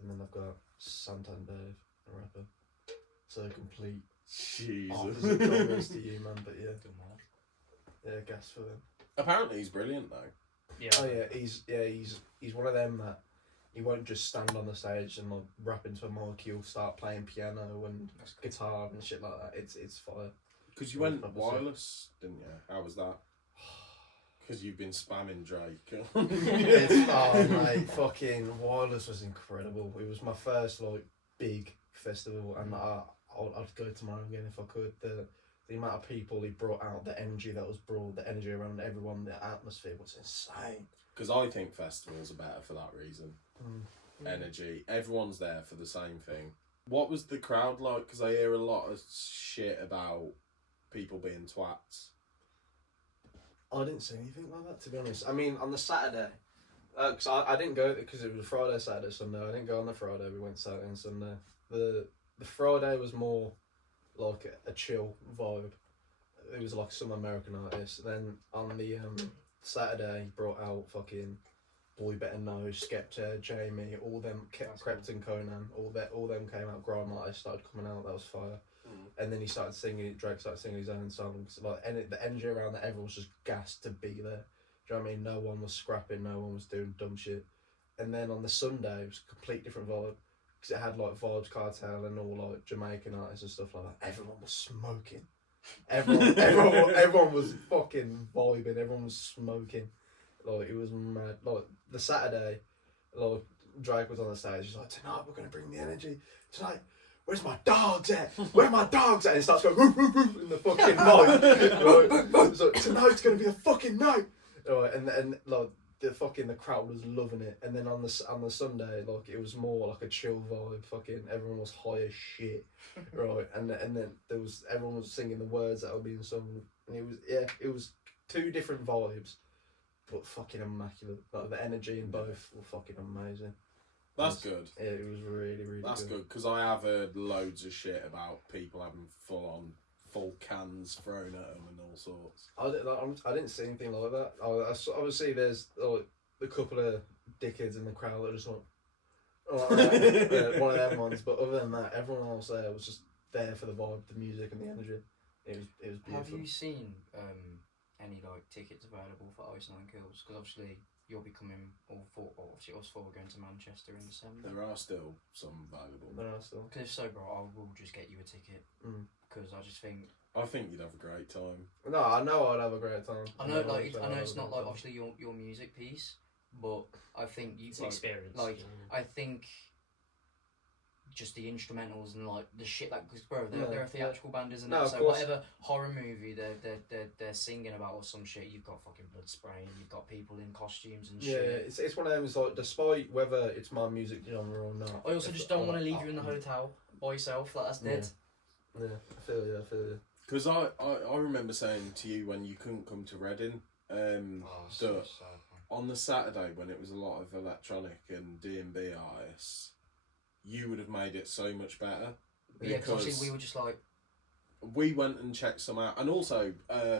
And then I've got Santander, a rapper. So complete opposite Jesus. genres to you, man, but yeah. Good man. Yeah, gas for them. Apparently he's brilliant though. yeah. Oh yeah, he's one of them that he won't just stand on the stage and like rap into a mic. He'll start playing piano and That's good. guitar and shit like that. It's fire. Because you Yeah, went opposite. wireless, didn't you? How was that? Because you've been spamming Drake. Oh mate, fucking Wireless was incredible. It was my first like big festival, and I'd go tomorrow again if I could. The amount of people he brought out, the energy that was brought, the energy around everyone, the atmosphere was insane. Because I think festivals are better for that reason. Energy. Everyone's there for the same thing. What was the crowd like? Because I hear a lot of shit about people being twats. I didn't see anything like that, to be honest. I mean, on the Saturday, because I didn't go because it was a Friday, Saturday, Sunday. I didn't go on the Friday. We went Saturday and Sunday. The Friday was more like a chill vibe. It was like some American artist. Then on the Saturday, he brought out fucking Boy Better Know, Skepta, Jamie, all them, Crept and Conan, all them came out. Grime artists started coming out. That was fire. And then he started singing. Drake started singing his own songs. Like, and the energy around that, everyone was just gassed to be there. Do you know what I mean? No one was scrapping. No one was doing dumb shit. And then on the Sunday, it was a complete different vibe because it had like Vibes Cartel and all like Jamaican artists and stuff like that. Everyone was smoking. Everyone was fucking vibing. Everyone was smoking. Like, it was mad. Like the Saturday, like Drake was on the stage. He's like, tonight we're gonna bring the energy. Tonight. Where's my dogs at? Where are my dogs at? And it starts going woof, woof, woof in the fucking night. Right? So tonight's gonna be a fucking night. Right? And like the crowd was loving it. And then on the Sunday, like it was more like a chill vibe. Fucking everyone was high as shit. Right? And then everyone was singing the words that were being sung. And it was 2 different vibes, but fucking immaculate. Like the energy in both were fucking amazing. That's good. Yeah, it was really, really That's good. good because I have heard loads of shit about people having full on full cans thrown at them and all sorts. I didn't see anything like that. Obviously, there's a couple of dickheads in the crowd that are just like, one of them ones. But other than that, everyone else there was just there for the vibe, the music, and the energy. It was beautiful. Have you seen any like tickets available for Ice Nine Kills? Because obviously you'll be coming obviously us four are going to Manchester in December. There are still some available. There are still. Because if so, bro, I will just get you a ticket. Because I just think. I think you'd have a great time. No, I know I'd have a great time. I know it's not like obviously your music piece, but I think it's an experience. I think just the instrumentals and like the shit that, because bro, they're a theatrical band, isn't it? So whatever horror movie they're singing about or some shit, you've got fucking blood spraying, you've got people in costumes and shit. Yeah, it's one of them. It's like, despite whether it's my music genre or not, I also just don't want to leave you in the hotel by yourself. Like, that's dead. Yeah, I feel you. Because I remember saying to you when you couldn't come to Reading, that on the Saturday when it was a lot of electronic and D&B artists, you would have made it so much better. Yeah, because obviously we were just like... We went and checked some out, and also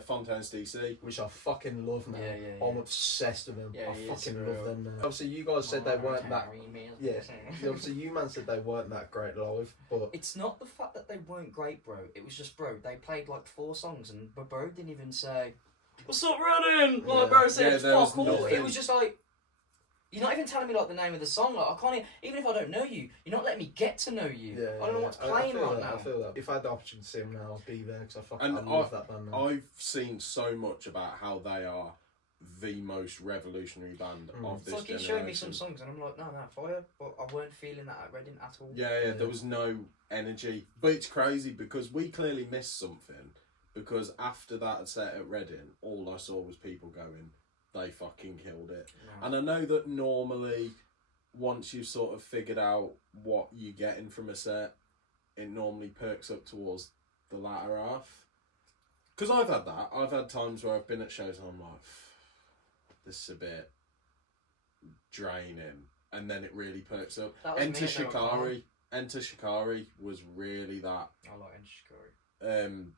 Fontaine's DC, which I fucking love now. Yeah. I'm obsessed with them. Yeah, I fucking love them now. Obviously, you guys said they weren't that. Yeah. Obviously, you man said they weren't that great live, but it's not the fact that they weren't great, bro. It was just, bro, they played like 4 songs, and bro didn't even say, "What's up, Reading?" Like, bro said, "Fuck all." It was just like, you're not even telling me like the name of the song. Like, I can't even if I don't know you, you're not letting me get to know you. I don't know what's playing right now. I feel that. If I had the opportunity to see them now, I'll be there because I love that band now. I've seen so much about how they are the most revolutionary band of this generation. He's showing me some songs and I'm like, no, fire. But I weren't feeling that at Reading at all. Yeah, there was no energy. But it's crazy because we clearly missed something. Because after that set at Reading, all I saw was people going, they fucking killed it. Yeah. And I know that normally, once you've sort of figured out what you're getting from a set, it normally perks up towards the latter half. Because I've had that. I've had times where I've been at shows and I'm like, this is a bit draining. And then it really perks up. Enter Shikari was really that. I like Enter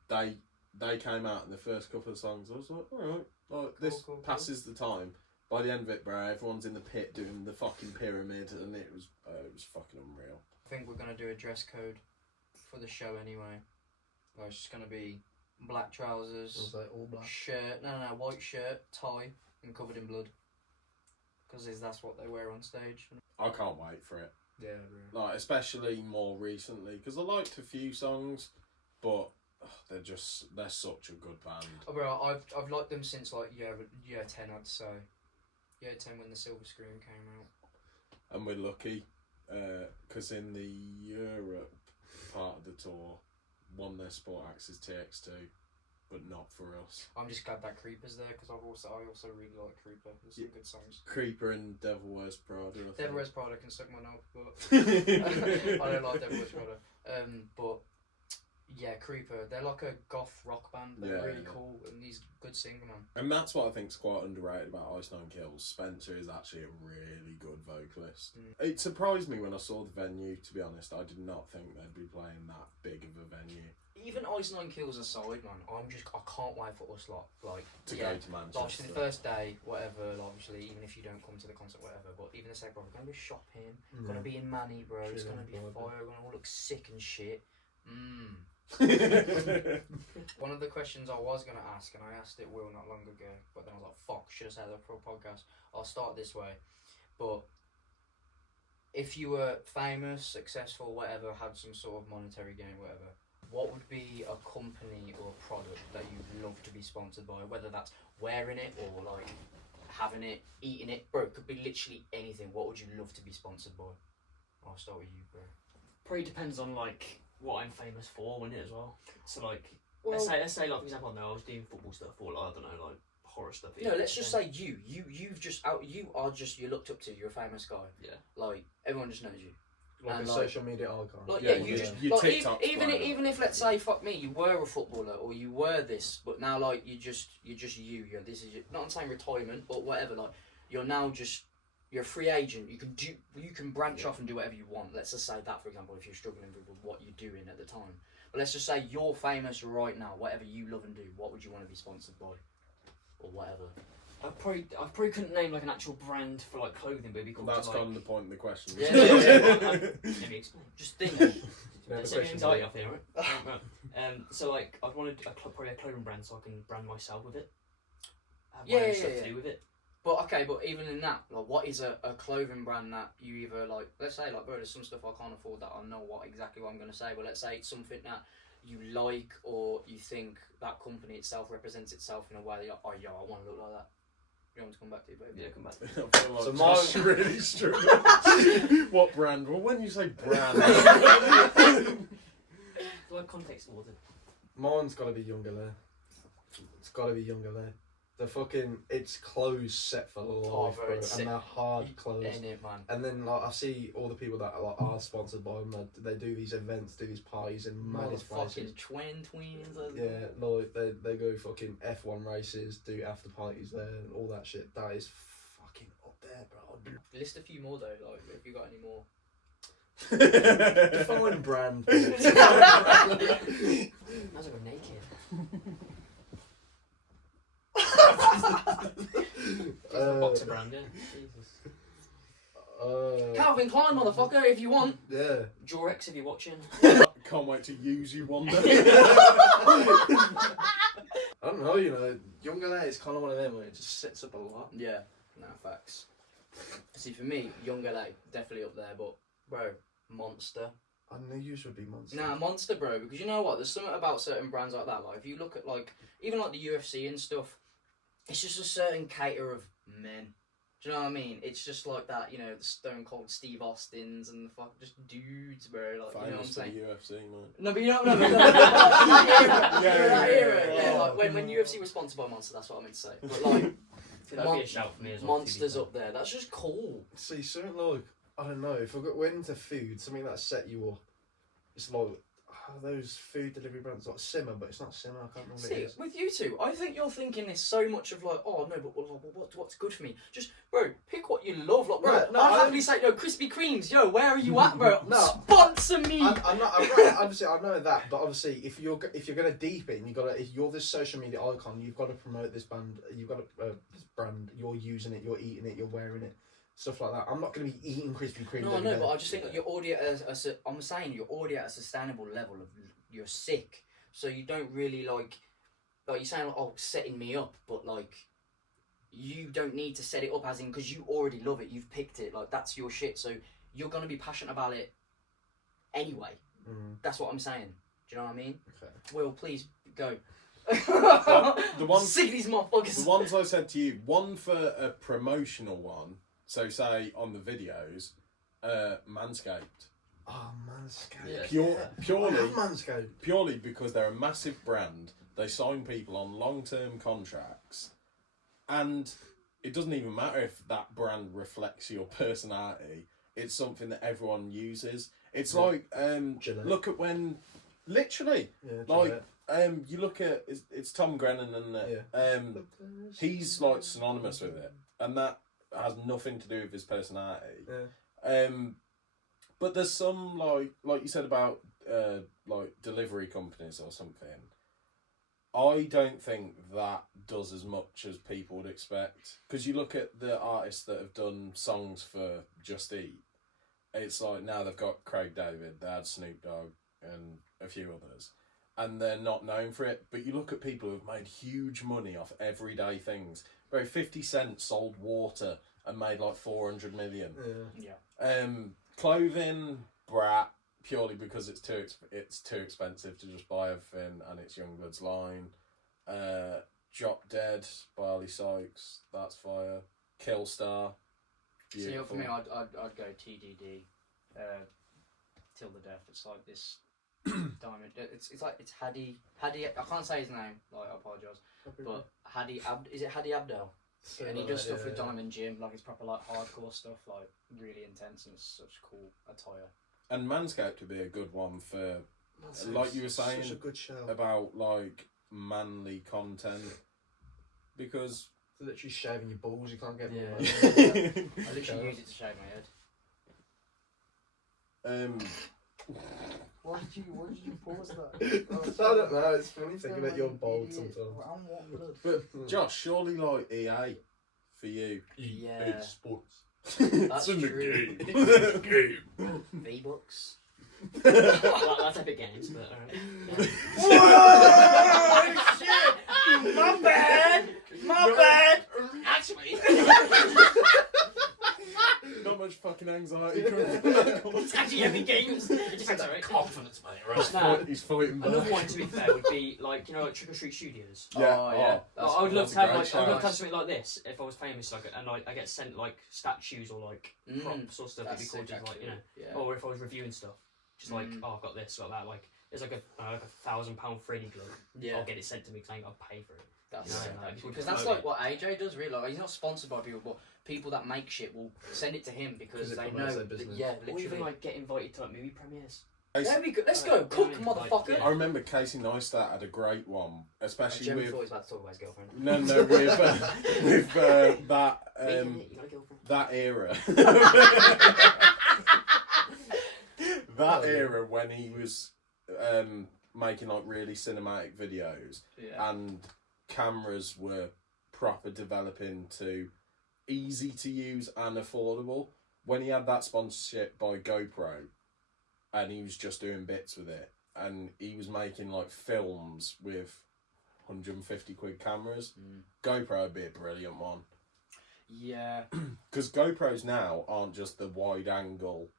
Shikari. They came out in the first couple of songs. I was like, alright, like, this passes the time. By the end of it, bro, everyone's in the pit doing the fucking pyramid, and it was fucking unreal. I think we're gonna do a dress code for the show anyway. Well, it's just gonna be black trousers, was that all black? Shirt, no, white shirt, tie, and covered in blood. Because that's what they wear on stage. I can't wait for it. Yeah, bro. Like, especially more recently, because I liked a few songs, but they're such a good band. Oh, bro, I've liked them since like year 10, I'd say. Year 10 when the Silver Screen came out. And we're lucky, because in the Europe part of the tour, one of their support acts is TX2, but not for us. I'm just glad that Creeper's there because I also really like Creeper. There's some good songs. Creeper and Devil Wears Prada. Devil Wears Prada can suck my knob, but I don't like Devil Wears Prada. But yeah, Creeper, they're like a goth rock band. They're really cool, and he's a good singer, man. And that's what I think's quite underrated about Ice Nine Kills. Spencer is actually a really good vocalist. It surprised me when I saw the venue, to be honest. I did not think they'd be playing that big of a venue. Even Ice Nine Kills aside, man, I can't wait for us like to go to Manchester. Obviously the first day, whatever, obviously, even if you don't come to the concert, whatever, but even the second, bro, we're going to be shopping, going to be in Manny, bro, it's going to be fire, we're going to all look sick and shit. One of the questions I was going to ask, and I asked it Will not long ago, but then I was like, fuck, should have said that for a podcast. I'll start this way. But if you were famous, successful, whatever, had some sort of monetary gain, whatever, what would be a company or a product that you'd love to be sponsored by? Whether that's wearing it or like having it, eating it, bro, it could be literally anything. What would you love to be sponsored by? I'll start with you, bro. Probably depends on like what I'm famous for, wouldn't it, as well? So like, well, let's say like for example, I was doing football stuff or like, I don't know, like horror stuff. No, let's just say you looked up to. You're a famous guy. Yeah. Like everyone just knows you. Like and a social media icon. Like, you like, TikTok even if let's say fuck me, you were a footballer or you were this, but now like you're just you. This is not I'm saying retirement, but whatever. Like you're you're a free agent. You can branch off and do whatever you want. Let's just say that, for example, if you're struggling with what you're doing at the time. But let's just say you're famous right now. Whatever you love and do, what would you want to be sponsored by, or whatever? I probably couldn't name like an actual brand for like clothing, but it'd be called. That's like, kind of the point of the question. Yeah. Maybe explain. Just think. There's some anxiety up here, right? So like, I'd want probably a clothing brand so I can brand myself with it. Have my own stuff to do with it. But okay, but even in that, like, what is a clothing brand that you either like? Let's say like, bro, there's some stuff I can't afford that I know exactly what I'm gonna say. But let's say it's something that you like or you think that company itself represents itself in a way that you're like, oh yeah, I want to look like that. You want me to come back to you, baby? Yeah, come back. I feel like So Josh mine- really struggling. What brand? Well, when you say brand, Like context towards it. Mine's got to be Younger Lair. It's got to be Younger Lair. The fucking, it's clothes set for life, bro, bro, it's and they're hard clothes. Ain't it, man? And then like I see all the people that are sponsored by them. They do these events, do these parties in maddest places. Fucking twins. Yeah, like they go fucking F1 races, do after parties there, and all that shit. That is fucking up there, bro. List a few more though. Like, if you got any more. Define brand. Might as well go naked. Boxer brand, yeah. Jesus. Calvin Klein, motherfucker, if you want. Yeah. Jorex, if you're watching. can't wait to use you one day. I don't know, you know, Younger Lair is kind of one of them where it just sets up a lot. Yeah, no, facts. See, for me, Younger Lay, definitely up there, but, bro, Monster. I knew you would be Monster. Nah, Monster, bro, because you know what? There's something about certain brands like that. Like, if you look at, like, even like the UFC and stuff, it's just a certain cater of men. Do you know what I mean? It's just like that, you know, the Stone Cold Steve Austins and the fuck, just dudes, bro. Like, you know what I'm saying? UFC, man. No, but you know, no, but that era, yeah. like when UFC was sponsored by Monster, that's what I meant to say. But like, That'd be a shout for me as well. Monster's up there. That's just cool. See, something like, I don't know, if I went into food, something that set you up, it's like, those food delivery brands, like Simmer, but it's not Simmer, I can't remember what it See, is. with you two, I think you're thinking this so much of like, oh no, but what's good for me? Just, bro, pick what you love. Like, bro, No, I'd happily say, yo, Krispy Kremes, yo, where are you at, bro? No. Sponsor me! I'm right, obviously, I know that, but obviously, if you're gonna deep it, if you're this social media icon, you've got to promote this band. You've got to this brand. You're using it. You're eating it. You're wearing it. Stuff like that. I'm not gonna be eating Krispy Kreme. No, I know, but I just think that you're already I'm saying you're already at a sustainable level of you're sick, so you don't really like you're saying like, oh, setting me up, but like you don't need to set it up as in because you already love it. You've picked it, like that's your shit. So you're gonna be passionate about it anyway. That's what I'm saying. Do you know what I mean? Okay. Will, please go. The ones, Sick of these motherfuckers. the ones I said to you, one for a promotional one. So say on the videos, Manscaped. Oh, Manscaped. Yeah. Purely, I have Manscaped. purely because they're a massive brand. They sign people on long-term contracts, and it doesn't even matter if that brand reflects your personality. It's something that everyone uses. It's like Gillette. look at when, literally, Yeah, like you look at it's Tom Grennan and he's like synonymous with it, and that has nothing to do with his personality. Yeah. But there's some like you said about like delivery companies or something. I don't think that does as much as people would expect, because you look at the artists that have done songs for Just Eat. It's like now they've got Craig David, they had Snoop Dogg and a few others, and they're not known for it. But you look at people who've made huge money off everyday things. Bro, 50 Cent sold water and made like 400 million. Yeah. Clothing, brat, purely because it's too expensive to just buy everything, and it's Youngbloods line. Drop Dead, Barley Sykes, that's fire. Killstar, beautiful. See, for me, I'd go TDD, till the death. It's like this diamond. It's like it's Hadi. I can't say his name. Like, I apologise, but is it Hadi Abdel? And he does stuff with Diamond Gym, like it's proper like hardcore stuff, like really intense, and it's such cool attire. And Manscaped would be a good one for, like you were saying, such a good show. about like manly content, because It's literally shaving your balls. You can't get more. Yeah. Like I literally use it to shave my head. Why did you pause that? I don't know. It's funny thinking about your bald sometimes. I'm warm blood. But Josh, surely like EA for you. Yeah. Sports. That's in the true. game. V-Bucks. That's Epic Games, but alright. Whoa! Shit! My bad! My bad! Actually. Not much fucking anxiety. It's actually Epic Games. It just sounds alright. Confidence, mate. Right? Nah, He's fighting back. another one, to be fair, would be like, you know, like Trick or Treat Studios. Yeah. Oh, yeah. I would love that's to a have great like, shout. I'd love to have something like this if I was famous, like, and like I get sent like statues or like props or stuff. It'd be cool, just like, you know, Yeah. or if I was reviewing stuff, just like, Mm. oh, I've got this, got that. Like, there's like a £1,000 3D glove. Yeah. I'll get it sent to me because I ain't got to pay for it. That's No, sick, no, actually. we'll Because just that's load like what AJ does, really. Like, he's not sponsored by people, but people that make shit will send it to him because 'Cause it they promotes know. their business. Yeah, Or even literally. like get invited to like movie premieres. There we go. Let's go. Like, Cook, I mean, like, motherfucker. yeah. I remember Casey Neistat had a great one, especially Jeremy with thought he was about to talk about his girlfriend. no with that You got a girlfriend? that era. That era when he was making like really cinematic videos Yeah. and cameras were proper developing to easy to use and affordable. When he had that sponsorship by GoPro and he was just doing bits with it and he was making like films with 150 quid cameras, GoPro would be a brilliant one. Yeah. Because GoPros now aren't just the wide angle,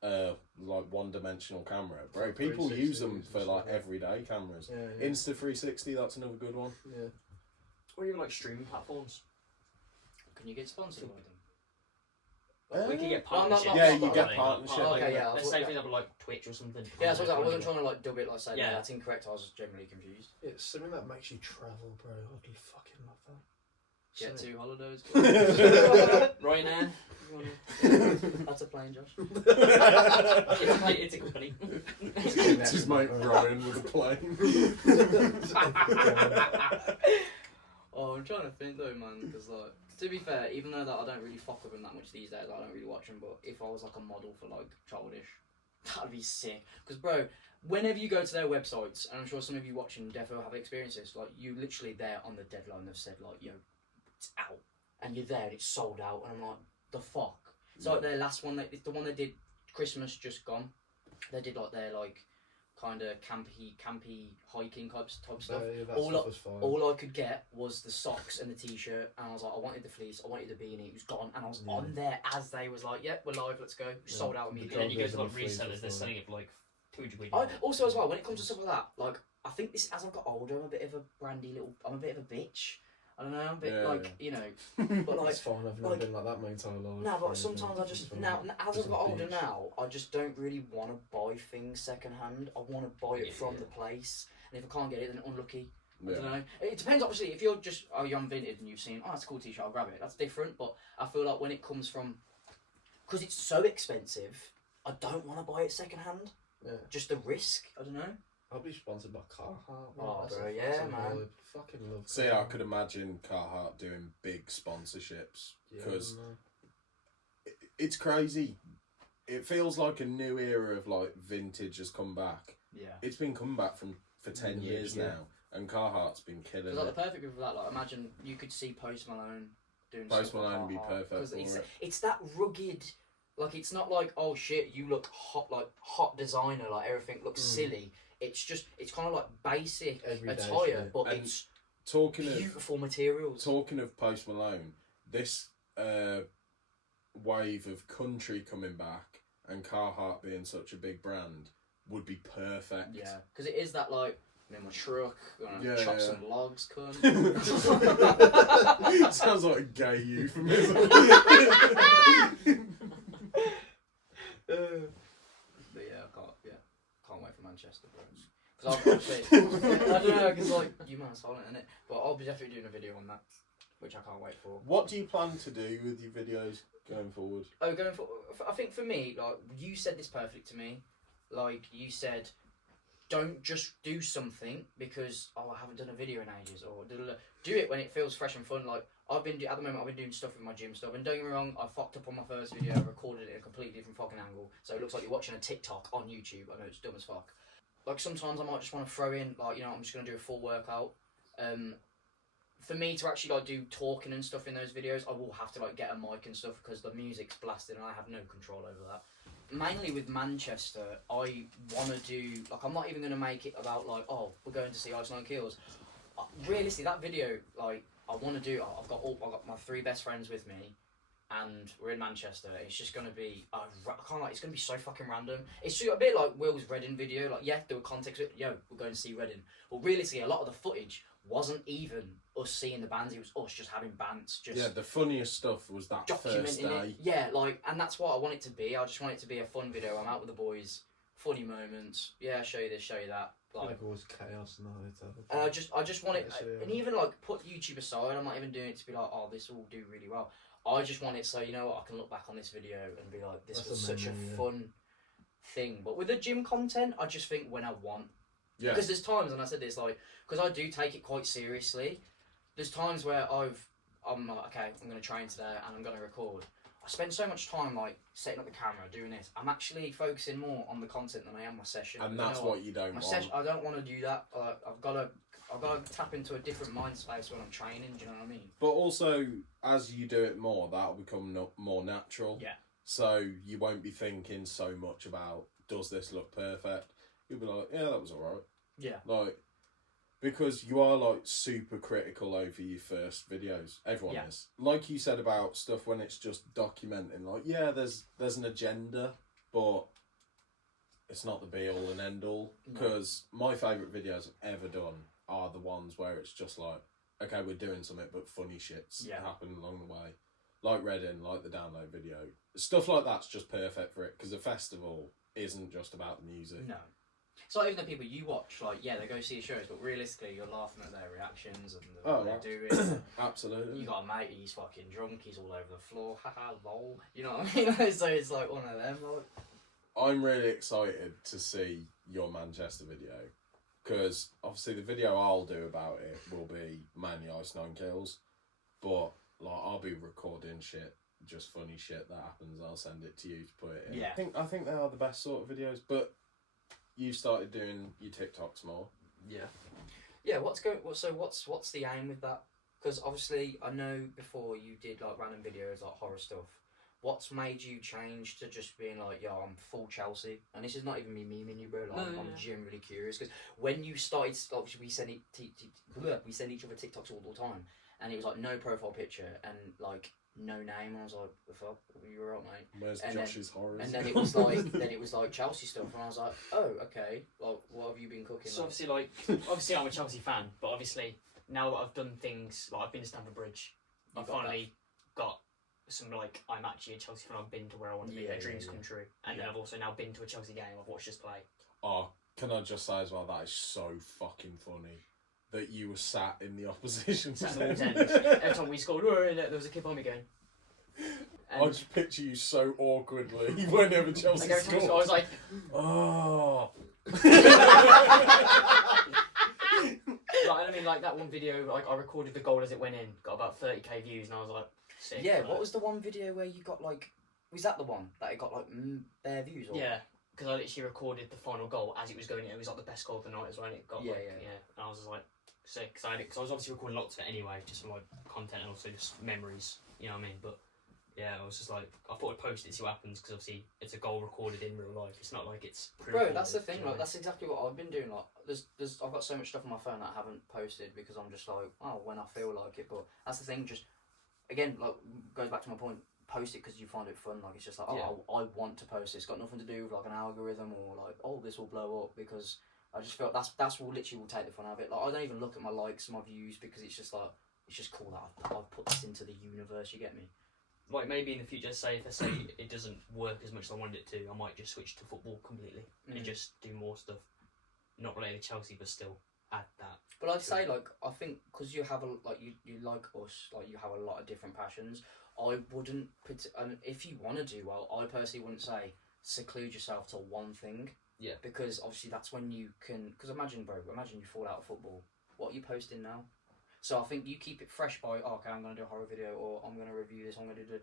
like one dimensional camera, bro. Like People use them 360s for and like stuff. everyday cameras. Yeah. Insta 360, that's another good one. Yeah. Or even like streaming platforms. Can you get sponsored by them? We can get No, no, partnerships. no, Yeah, no, you no, get no, partnership. Oh, okay, yeah. Let's say for example like Twitch or something. Yeah, so I wasn't trying to like dub it like say Yeah. no, that's incorrect. I was generally confused. It's something that makes you travel, bro. I'd fucking love that. Get So- 2 holidays. Ryanair. That's a plane, Josh. It's a company. It's his mate Ryan with a plane. Oh, I'm trying to think though, man, because like, to be fair, even though that I don't really fuck with them that much these days, I don't really watch them. But if I was like a model for like Childish, that'd be sick. Because bro, whenever you go to their websites, and I'm sure some of you watching defo have experienced this, like you literally there on the deadline have said like, yo, it's out, and you're there and it's sold out, and I'm like, the fuck. So like their last one, the one they did Christmas just gone. They did like their like kind of campy hiking type stuff. Yeah, that All stuff was fine. All I could get was the socks and the t-shirt, and I was like, I wanted the fleece, I wanted the beanie, it was gone, and I was on there as they was like, yep, we're live, let's go. Sold out And immediately. then you go to like Those are the resellers, they're fleeces, selling it for like 200 quid. I also as well, when it comes to stuff like that, like I think this as I've got older, I'm a bit of a brandy little, I'm a bit of a bitch. I don't know, I'm a bit Yeah, like, you know, but like, It's fine. I've never like- been like that my entire life. no, but Or sometimes anything. I just, It's fine. now as Just I've got a older beach. now, I just don't really want to buy things second hand. I want to buy it from Yeah. the place, and if I can't get it, then unlucky. I Yeah. don't know. It depends, obviously. If you're just you're Vinted and you've seen, oh, that's a cool t-shirt, I'll grab it. That's different. But I feel like when it comes from, because it's so expensive, I don't want to buy it second hand. Yeah. Just the risk. I don't know. I'll be sponsored by Carhartt. Oh, That's bro, a- yeah, that's a man. vibe. Fucking love. See, I Carhartt. could imagine Carhartt doing big sponsorships Yeah, because man. it's crazy. It feels like a new era of like vintage has come back. Yeah. It's been come back for 10 Vintage, years yeah. now, and Carhartt's been killing Like it. the perfect people for that. Like imagine you could see Post Malone doing Post stuff with Malone would be Carhartt, perfect 'cause for it's, it. it's that rugged. Like it's not like, oh shit, you look hot, like hot designer, like everything looks silly. It's just, it's kind of like basic Everyday attire, shit. but And it's Talking of beautiful materials. Talking of Post Malone, this wave of country coming back and Carhartt being such a big brand would be perfect. Yeah, because it is that like, I'm in my truck, gonna Yeah, chop yeah. some logs, cunt. Sounds like a gay euphemism. But yeah, can't wait for Manchester, bro. Because I've got shit. I don't know, because like, you man are silent in it, but I'll be definitely doing a video on that, which I can't wait for. What do you plan to do with your videos going forward? Oh, going for, I think for me, like, you said this perfect to me. Like, you said, don't just do something because, oh, I haven't done a video in ages, or do it when it feels fresh and fun. Like, at the moment I've been doing stuff with my gym stuff, and don't get me wrong, I fucked up on my first video, recorded it at a completely different fucking angle, so it looks like you're watching a TikTok on YouTube. I know it's dumb as fuck. Like sometimes I might just want to throw in, like, you know, I'm just gonna do a full workout. For me to actually like do talking and stuff in those videos, I will have to like get a mic and stuff because the music's blasted and I have no control over that. Mainly with Manchester, I want to do, like, I'm not even going to make it about like, oh, we're going to see Ice Nine Kills. Realistically, that video, like, I want to do, I've got my 3 best friends with me, and we're in Manchester. It's just going to be, I can't, like, it's going to be so fucking random. It's a bit like Will's Reading video, like, yeah, there were context with it, yo, we're going to see Reading. But realistically, a lot of the footage wasn't even us seeing the bands, it was us just having bands. Just yeah, the funniest stuff was that first day. It. Yeah, like, and that's what I want it to be. I just want it to be a fun video. I'm out with the boys, funny moments. Yeah, show you this, show you that. Like always chaos and all that. And I just want it, and even like put YouTube aside. I'm not even doing it to be like, oh, this will do really well. I just want it so, you know what, I can look back on this video and be like, this was such a fun thing. But with the gym content, I just think when I want. Yeah. Because there's times, and I said this, like, because I do take it quite seriously. There's times where I'm like, okay, I'm going to train today and I'm going to record. I spend so much time, like, setting up the camera, doing this. I'm actually focusing more on the content than I am my session. And that's what you don't want. I don't want to do that. I've got to tap into a different mind space when I'm training, do you know what I mean? But also, as you do it more, that'll become more natural. Yeah. So you won't be thinking so much about, does this look perfect? You'll be like, yeah, that was alright. Yeah. Like, because you are like super critical over your first videos. Everyone is. Like you said about stuff when it's just documenting, like, yeah, there's an agenda, but it's not the be all and end all. Because my favourite videos I've ever done are the ones where it's just like, okay, we're doing something, but funny shits happen along the way. Like Reading, like the download video. Stuff like that's just perfect for it, because a festival isn't just about the music. No. It's like even the people you watch, like, yeah, they go see shows, but realistically, you're laughing at their reactions and what they're doing. Absolutely. You got a mate, he's fucking drunk, he's all over the floor, haha, lol. You know what I mean? So it's like one of them. Like. I'm really excited to see your Manchester video, because obviously the video I'll do about it will be mainly Ice Nine Kills, but like I'll be recording shit, just funny shit that happens. I'll send it to you to put it in. Yeah. I think they are the best sort of videos, but. You started doing your TikToks more. Yeah. Yeah. What's the aim with that? Because obviously I know before you did like random videos like horror stuff. What's made you change to just being like, yo, I'm full Chelsea? And this is not even me memeing you, bro. Like, I'm genuinely curious because when you started, obviously we send each other TikToks all the time, and it was like no profile picture and like. No name, and I was like, "The fuck, you were right, mate." Where's Josh's horrors? And then it was like Chelsea stuff, and I was like, "Oh, okay. Like, what have you been cooking?" So like? obviously I'm a Chelsea fan, but obviously now that I've done things like I've been to Stamford Bridge, I've finally got some like I'm actually a Chelsea fan. I've been to where I want to be. Their dreams come true, and then I've also now been to a Chelsea game. I've watched us play. Oh, can I just say as well that is so fucking funny. That you were sat in the opposition stand. Every time we scored, there was a kid on me going. I just picture you so awkwardly whenever Chelsea scored. I was like, oh. I mean, like that one video, like I recorded the goal as it went in, got about 30k views, and I was like, sick. Yeah, what was the one video where you got like? Was that the one that it got like bare views? Or? Yeah. Because I literally recorded the final goal as it was going in. It was like the best goal of the night as well. And it got And I was just like sick because I was obviously recording lots of it anyway, just for like content and also just memories. You know what I mean? But yeah, I was just like, I thought I'd post it, see what happens, because obviously it's a goal recorded in real life. It's not like it's. Bro, that's the thing. Like that's exactly what I've been doing. Like I've got so much stuff on my phone that I haven't posted because I'm just like, oh, when I feel like it. But that's the thing. Just again, like goes back to my point. Post it because you find it fun. Like it's just like, oh, I want to post it. It's got nothing to do with like an algorithm or like, oh, this will blow up, because I just feel that's what literally will take the fun out of it. Like I don't even look at my likes and my views because it's just like it's just cool that I've put this into the universe. You get me? Like maybe in the future, say if it doesn't work as much as I wanted it to, I might just switch to football completely and just do more stuff, not related to Chelsea, but still add that. But I'd say like I think because you have you like us, like you have a lot of different passions. I wouldn't put, if you want to do well, I personally wouldn't say seclude yourself to one thing. Yeah. Because obviously that's when you can. Because imagine you fall out of football. What are you posting now? So I think you keep it fresh by, oh, okay, I'm going to do a horror video, or I'm going to review this, I'm going to do...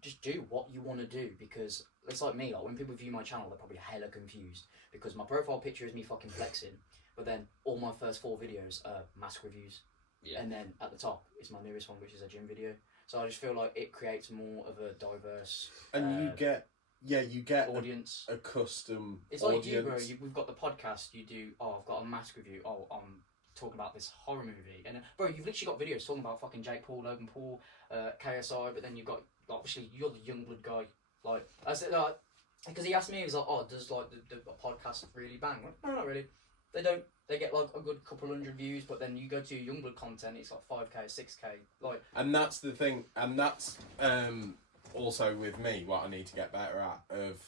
Just do what you want to do, because it's like me, like when people view my channel, they're probably hella confused, because my profile picture is me fucking flexing, but then all my first 4 videos are mask reviews. Yeah. And then at the top is my newest one, which is a gym video. So I just feel like it creates more of a diverse And you get audience. a custom It's like audience. you, bro. We've got the podcast. You do. Oh, I've got a mask review. Oh, I'm talking about this horror movie. And bro, you've literally got videos talking about fucking Jake Paul, Logan Paul, KSI. But then you've got obviously you're the Youngblood guy. Like I said, because he asked me, he was like, "Oh, does like the podcast really bang?" Like, no, not really. They don't. They get like a good couple hundred views, but then you go to your Youngblood content, it's like 5k, 6k. Like, and that's the thing, and that's also with me what I need to get better at of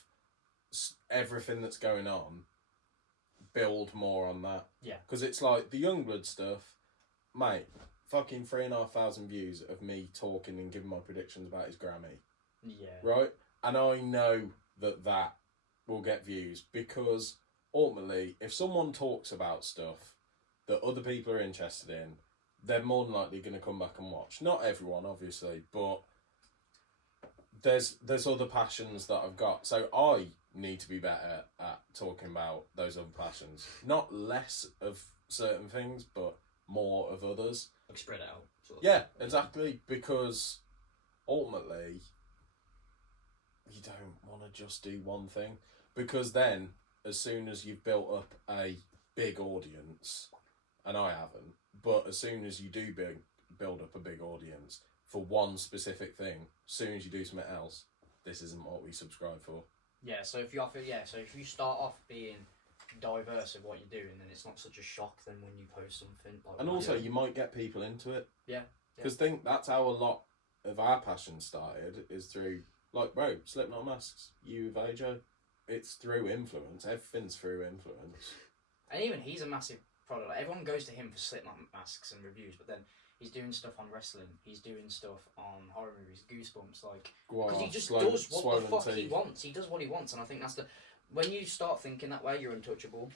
everything that's going on. Build more on that. Yeah. Because it's like the Youngblood stuff, mate. Fucking 3,500 views of me talking and giving my predictions about his Grammy. yeah. Right, and I know that will get views because ultimately, if someone talks about stuff that other people are interested in, they're more than likely going to come back and watch. Not everyone, obviously, but there's other passions that I've got. So I need to be better at talking about those other passions. Not less of certain things, but more of others. Like spread out. Sort of. Yeah, exactly. Because ultimately, you don't want to just do one thing. Because then, as soon as you've built up a big audience, and I haven't, but as soon as you do build up a big audience for one specific thing, as soon as you do something else, this isn't what we subscribe for. Yeah. So if you start off being diverse of what you're doing, then it's not such a shock then when you post something. Like And also, you might get people into it. Yeah. Because think that's how a lot of our passion started, is through, like, bro, Slipknot masks, you with AJ. It's through influence. Everything's through influence. And even he's a massive product. Like, everyone goes to him for Slipknot masks and reviews, but then he's doing stuff on wrestling. He's doing stuff on horror movies, Goosebumps, like because he just does what the fuck he wants. He does what he wants, and I think that's the when you start thinking that way, you're untouchable.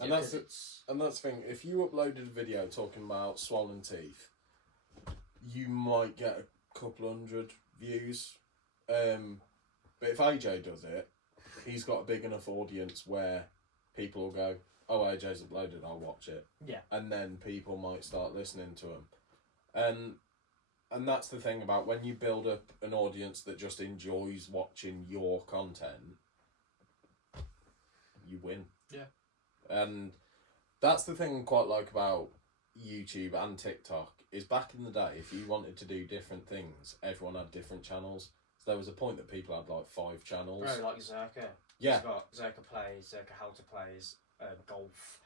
And that's the thing. If you uploaded a video talking about swollen teeth, you might get a couple hundred views. But if AJ does it, he's got a big enough audience where people will go, "Oh, AJ's uploaded, I'll watch it." Yeah. And then people might start listening to him. And that's the thing about when you build up an audience that just enjoys watching your content, you win. Yeah. And that's the thing I quite like about YouTube and TikTok, is back in the day, if you wanted to do different things, everyone had different channels. So there was a point that people had like 5 channels. Bro, like Zerka. Yeah. He's got Zerka Plays, Zerka How to Plays, golf,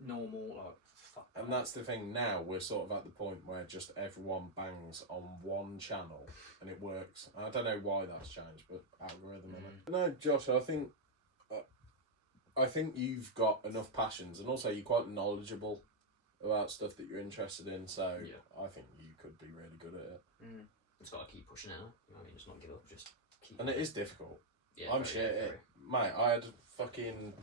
normal, like, fuck. And that's the thing now, we're sort of at the point where just everyone bangs on one channel and it works. I don't know why that's changed, but algorithm in it. No, Josh, I think you've got enough passions, and also you're quite knowledgeable about stuff that you're interested in, so Yeah. I think you could be really good at it. Just gotta keep pushing out. You know what I mean? Just not give up. Just keep. And it is difficult. Yeah, I'm very, shit yeah, at very. it. Mate, I had fucking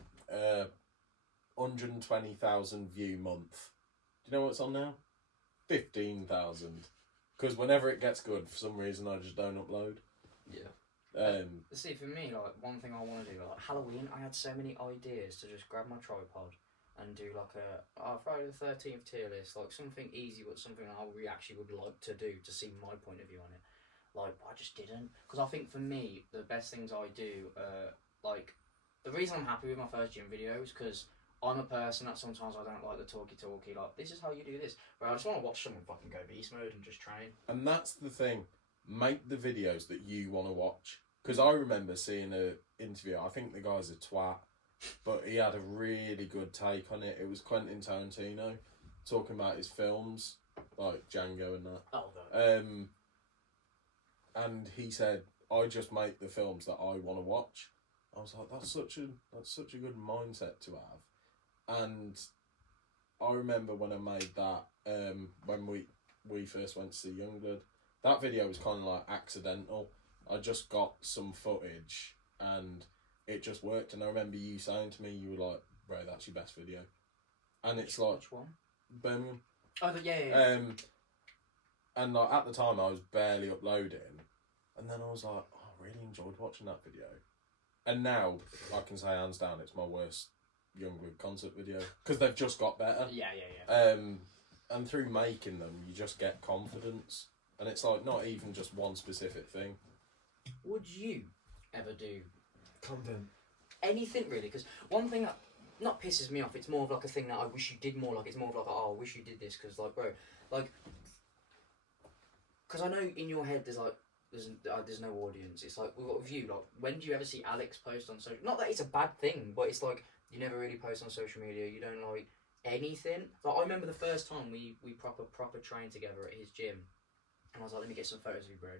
120,000 view month. Do you know what's on now? 15,000. Because whenever it gets good, for some reason I just don't upload. Yeah. See, for me, like, one thing I want to do, like, Halloween, I had so many ideas to just grab my tripod and do, like, a Friday the 13th tier list, like, something easy, but something I actually would like to do to see my point of view on it. Like, I just didn't. Because I think, for me, the best things I do, like, the reason I'm happy with my first gym video is because I'm a person that sometimes I don't like the talky, like, this is how you do this. But I just want to watch someone fucking go beast mode and just train. And that's the thing. Make the videos that you want to watch. Because I remember seeing an interview, I think the guy's a twat, but he had a really good take on it. It was Quentin Tarantino talking about his films, like Django and that. Oh, no. And he said, I just make the films that I want to watch. I was like, that's such a good mindset to have. And I remember when I made that, when we first went to see Youngblood, that video was kind of like accidental. I just got some footage and it just worked. And I remember you saying to me, you were like, bro, that's your best video. And it's like, Which one? Birmingham. Oh, yeah. And like at the time, I was barely uploading, and then I was like, oh, I really enjoyed watching that video. And now I can say hands down, it's my worst Youngblood concert video because they've just got better. Yeah. And through making them, you just get confidence, and it's like not even just one specific thing. Would you ever do Content. anything really? Because one thing that not pisses me off, it's more of like a thing that I wish you did more. Like it's more of like, oh, I wish you did this because like, bro, like, because I know in your head there's no audience. It's like with you, like, when do you ever see Alex post on social? Not that it's a bad thing, but it's like you never really post on social media. You don't like anything. Like I remember the first time we proper trained together at his gym, and I was like, let me get some photos of you, bro.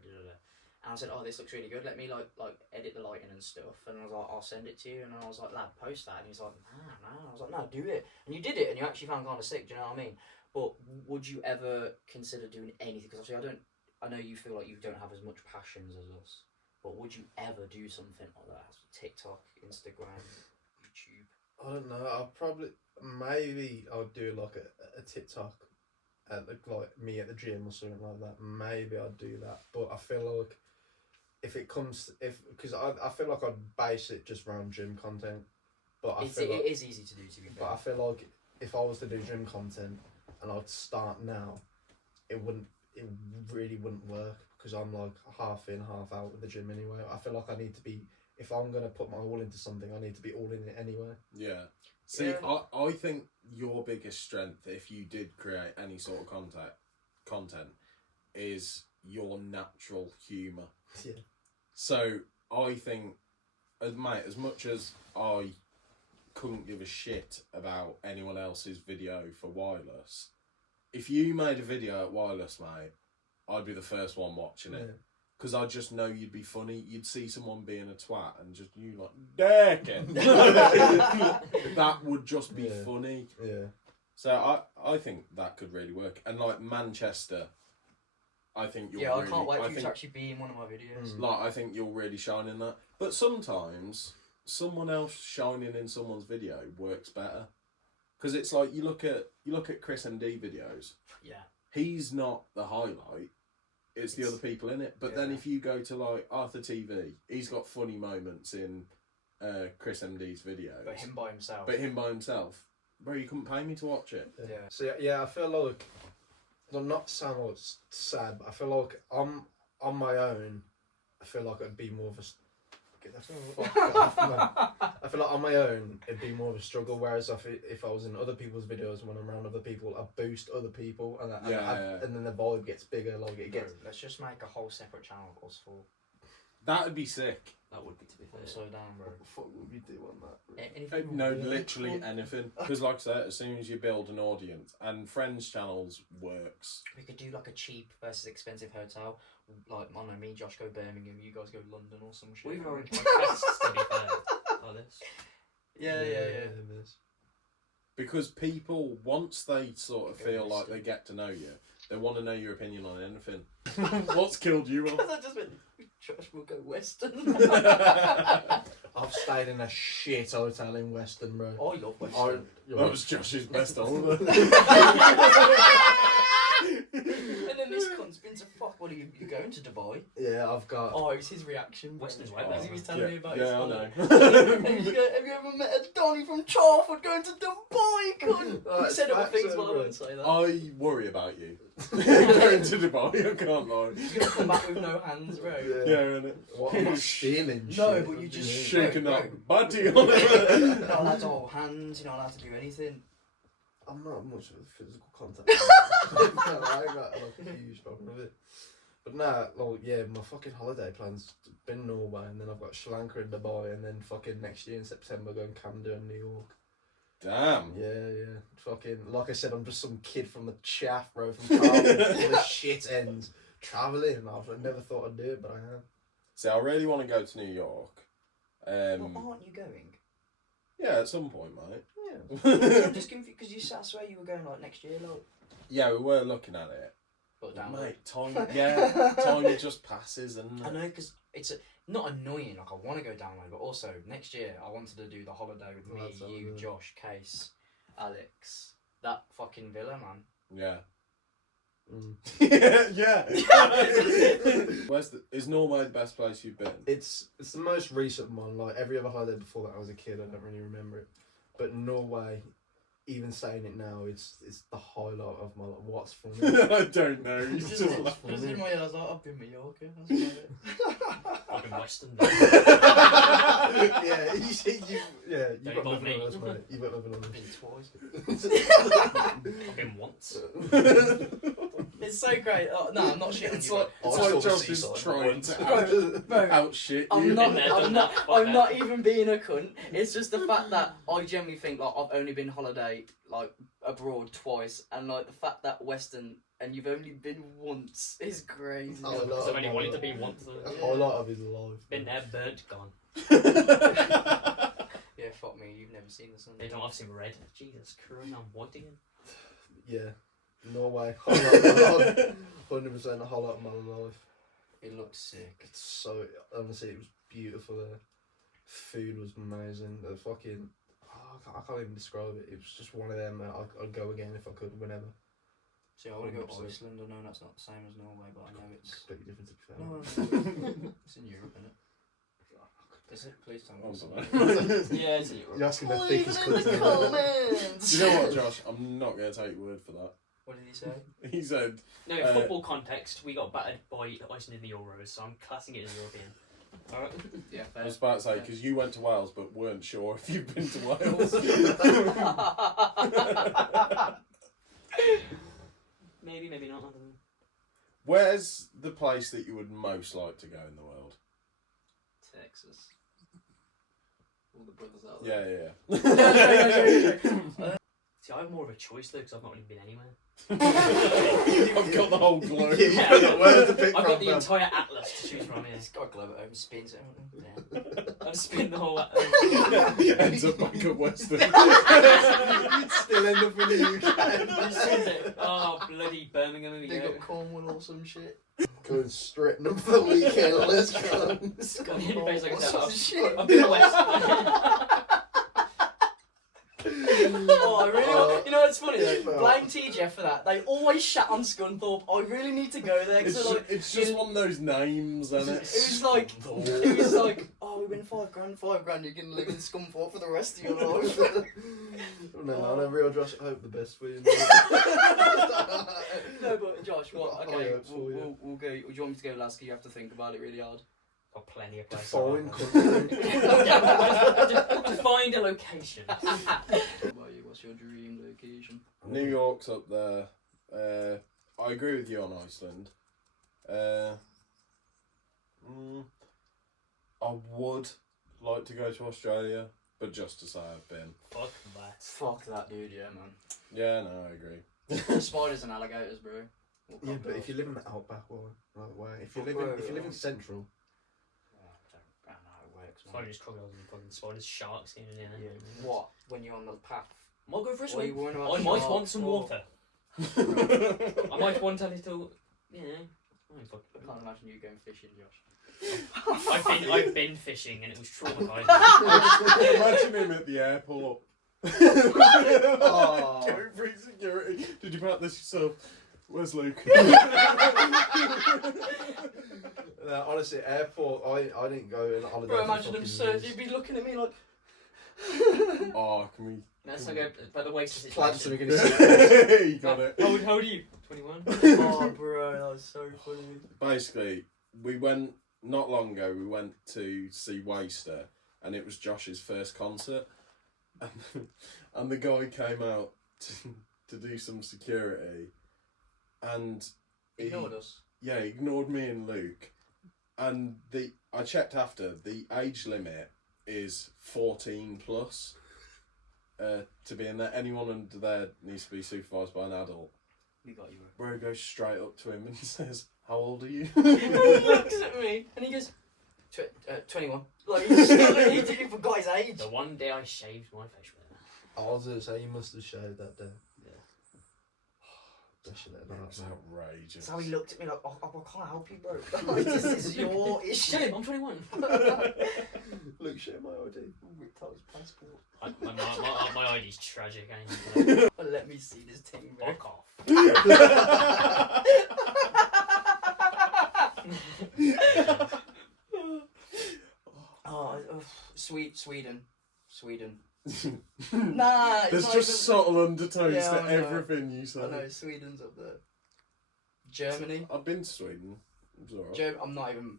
And I said, oh, this looks really good. Let me like edit the lighting and stuff. And I was like, I'll send it to you. And I was like, lad, post that. And he's like, nah. I was like, no, do it. And you did it, and you actually found kind of sick. Do you know what I mean? But would you ever consider doing anything? Because obviously I know you feel like you don't have as much passions as us. But would you ever do something like that? TikTok, Instagram, YouTube? I don't know. Maybe I'll do like a TikTok at like me at the gym or something like that. Maybe I'd do that. But I feel like because I feel like I'd base it just around gym content. But it is easy to do, to be fair. But I feel like if I was to do gym content and I'd start now, it really wouldn't work because I'm like half in, half out with the gym anyway. I feel like I need to be, if I'm going to put my all into something, I need to be all in it anyway. Yeah. See, yeah. I think your biggest strength, if you did create any sort of content, is your natural humour. Yeah. So I think, mate, as much as I couldn't give a shit about anyone else's video for Wireless, if you made a video at Wireless, mate, I'd be the first one watching it. Because I just know you'd be funny. You'd see someone being a twat and just you like, Derkin. That would just be funny. Yeah. So I think that could really work. And like Manchester, I think you'll really... I can't wait for you to actually be in one of my videos. Like, I think you'll really shine in that. But sometimes someone else shining in someone's video works better. Because it's like, you look at Chris MD videos. Yeah. He's not the highlight. It's the other people in it. But then if you go to like Arthur TV, he's got funny moments in Chris MD's videos. But him by himself. Bro, you couldn't pay me to watch it. Yeah. So yeah, I feel like, well, not to sound like sad, but I feel like I'm on my own. I feel like it'd be more of a. Get the fuck off, man. I feel like on my own it'd be more of a struggle. Whereas if I was in other people's videos, when I'm around other people, I boost other people, and and then the vibe gets bigger. Like it gets. Let's just make a whole separate channel of us four. That would be sick. That would be, to be fair. I'm so down, bro. What the fuck would we do on that? Anything? No, literally anything. Because like I said, as soon as you build an audience, and friends channels works. We could do like a cheap versus expensive hotel. Like, I don't know, me and Josh go Birmingham, you guys go London or some shit. We've already podcasts, to be fair, like this. Yeah. Because people, once they sort of feel like they get to know you, they want to know your opinion on anything. What's killed you off? I just went, Josh, we'll go Western. I've stayed in a shit hotel in Western, bro. I love Western. That was Josh's best holiday. And then this cunt's been to fuck. What are you going to Dubai? Yeah, I've got. Oh, it was his reaction. Western's way As he was telling me about his I holiday. know. And he's going, have you ever met a Donny from Charlford going to Dubai? Cunt? He said other things, but I wouldn't say that. I worry about you. Going to Dubai, I can't lie. You're going to come back with no hands, bro. Yeah, innit? What am I stealing? No, shit? but you just Shaking bro. that body on it. You're not allowed to hold hands, you're not allowed to do anything. I'm not much of a physical contact. I got like a huge problem with it. But nah, like, yeah, my fucking holiday plans been Norway, and then I've got Sri Lanka and Dubai, and then fucking next year in September going Camden and New York. Damn. Yeah. Fucking, like I said, I'm just some kid from the chaff, bro, from Cardiff, where the shit ends. Travelling, I never thought I'd do it, but I am. See, I really want to go to New York. Well, aren't you going? Yeah, at some point, mate. Yeah. I'm just confused because I swear you were going like next year, like. Yeah, we were looking at it. But down, mate, time just passes, and I know, because it's not annoying. Like, I want to go down there, but also next year I wanted to do the holiday with me, you, Josh, Case, Alex. That fucking villa, man. Yeah. Mm. Yeah. Is Norway the best place you've been? It's the most recent one. Like every other holiday before that, I was a kid. I don't really remember it. But Norway, even saying it now, it's the highlight of my life. What's for me? I don't know. You Just just in my head, I was like, I've been Mallorca. That's about it. I've been Western. Yeah, you've Don't got involve nothing me. on us, mate. You've got nothing on I've us. been twice. I've been once. It's so great. Oh, no, I'm not shitting. It's you, like, bro. it's I like saw the Josh is seaside trying to Bro, out shit you. I'm not. Been there, done I'm that, not. fuck I'm that. not even being a cunt. It's just the fact that I generally think like I've only been holiday like abroad twice, and like the fact that Western and you've only been once is crazy. Oh, I Because I've only wanted to be once. The highlight of his life. Been there, burnt, gone. Yeah, fuck me. You've never seen the sun. They don't have seen red. Jesus Christ, I'm white again. Yeah, Norway. Highlight of my life. 100% the highlight of my life. It looks sick. It's so honestly, it was beautiful there. Food was amazing. The fucking I can't even describe it. It was just one of them. I'd go again if I could, whenever. See, I want to go to 100%. Iceland. I know that's not the same as Norway, but I know it's. Completely different to be fair. No, it's in Europe, isn't it? Is it? Please tell me. Oh, it's sorry. not. Yeah, it's Europe. You're asking the thickest cuts in the comments. Do you know what, Josh? I'm not going to take your word for that. What did he say? He said, No, in football context, we got battered by Iceland in the Euros, so I'm classing it as European. Alright? Yeah, I was about to say, because you went to Wales but weren't sure if you've been to Wales. Maybe, maybe not. I don't know. Where's the place that you would most like to go in the world? Texas. All the brothers out Yeah, there. See, I have more of a choice though, because I've not really been anywhere. I've got the whole globe. Yeah, where to pick I've from, got the man. entire atlas to choose from here. It's got a globe at home, spins it. Yeah. I've spin the whole Ends up back at Western. You'd still end up in the You spins it. Oh, bloody Birmingham. They got Cornwall or some shit. Go and straighten them for the weekend. Let's go. Scotland based like What's that. some shit? I've been to West. Oh, I really. You know what's funny though? No. Blame TJ for that. They always shat on Scunthorpe. I really need to go there because like, It's just one of those names, isn't it? it was like, oh, we win £5 grand. You're gonna live in Scunthorpe for the rest of your life. No, real Josh, I hope the best for you. No, but Josh, what? High Okay, hopes for you. we'll go. Do you want me to go last? 'Cause you have to think about it really hard. Got plenty of places. Foreign country. To find a location. What about you? What's your dream location? New York's up there. I agree with you on Iceland. I would like to go to Australia, but just to say I've been. Fuck that. Fuck that, dude. Yeah, man. Yeah, no, I agree. Spiders and alligators, bro. What Yeah, comes but off? if you live in the outback or right way, if you Oh, live bro, in central, I don't know how it works, man. Probably just crocodiles and fucking spiders, sharks in and in. Yeah. What? When you're on the path? Might go for a What are you swim. worrying about? I might sharks want some or- water. I might want a little. Yeah. I can't imagine you going fishing, Josh. I've been fishing and it was traumatizing. Imagine him at the airport. Oh. Going through security. Did you practice yourself? Where's Luke? honestly, airport. I didn't go on holiday. Bro, for imagine him fucking search. years. He'd be looking at me like. Oh, can we? Let's not go by the waist of Plans so we situation. can see. You got it. How old are you? 21? Oh, bro, that was so funny. Basically, we went not long ago. We went to see Waster, and it was Josh's first concert, and the guy came out to do some security, and he Ignored us. Yeah, he ignored me and Luke, and I checked after the age limit is 14 plus. To be in there, anyone under there needs to be supervised by an adult. We got you, Bro goes straight up to him and says, "How old are you?" bro. He looks at me and he goes, 21. Like, he forgot his age. The one day I shaved my face with it. I was gonna say you must have shaved that day. Yeah. Definitely That not. was outrageous. That's how he looked at me like, I can't help you, bro. This is your issue. Shame, I'm 21. Look, show my ID. Ripped out his passport. My ID's tragic, ain't it? Hilarious. let me see this thing, bro. Fuck off. Sweden. Nah, it's There's not just even- subtle undertones Yeah, to I know. everything you say. I know Sweden's up there. Germany. I've been to Sweden. It's alright. I'm not even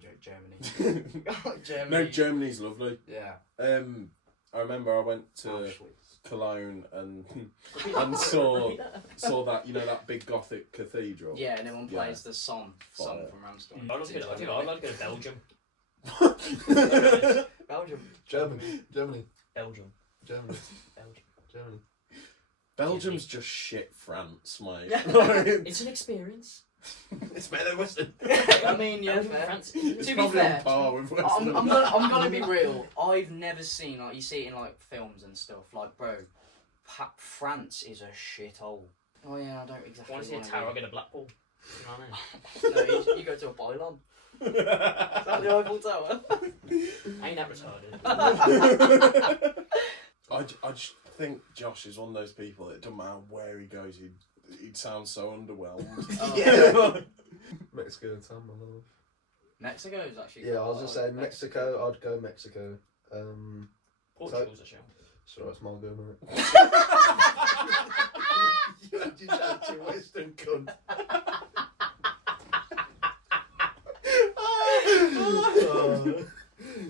joking. Germany. Germany. No, Germany's lovely. Yeah. I remember I went to Auschwitz. Cologne and saw that, you know, that big Gothic cathedral. Yeah, and everyone plays Yeah. the song Fire. from Ramstein. I'd like to go to Belgium. Belgium. Germany. Belgium's just shit France, mate. It's an experience. It's better than Western. I mean, yeah, Belgium, fair. France. It's To be probably fair, on par with Western. I'm gonna be real. I've never seen, like, you see it in like films and stuff. Like, bro, France is a shithole. Oh yeah, I don't exactly. Want to see a wanna tower? go. Get a Blackpool. You know what I mean? No, you go to a pylon. Is that the Eiffel Tower? I ain't that retarded. I just think Josh is one of those people that it doesn't matter where he goes, he'd sound so underwhelmed. Yeah. Mexico, Tom, my love. Mexico is actually. Yeah, I was just saying Mexico. I'd go Mexico. Portugal's a show. So it's Margot, mate. You just had your Western cunt.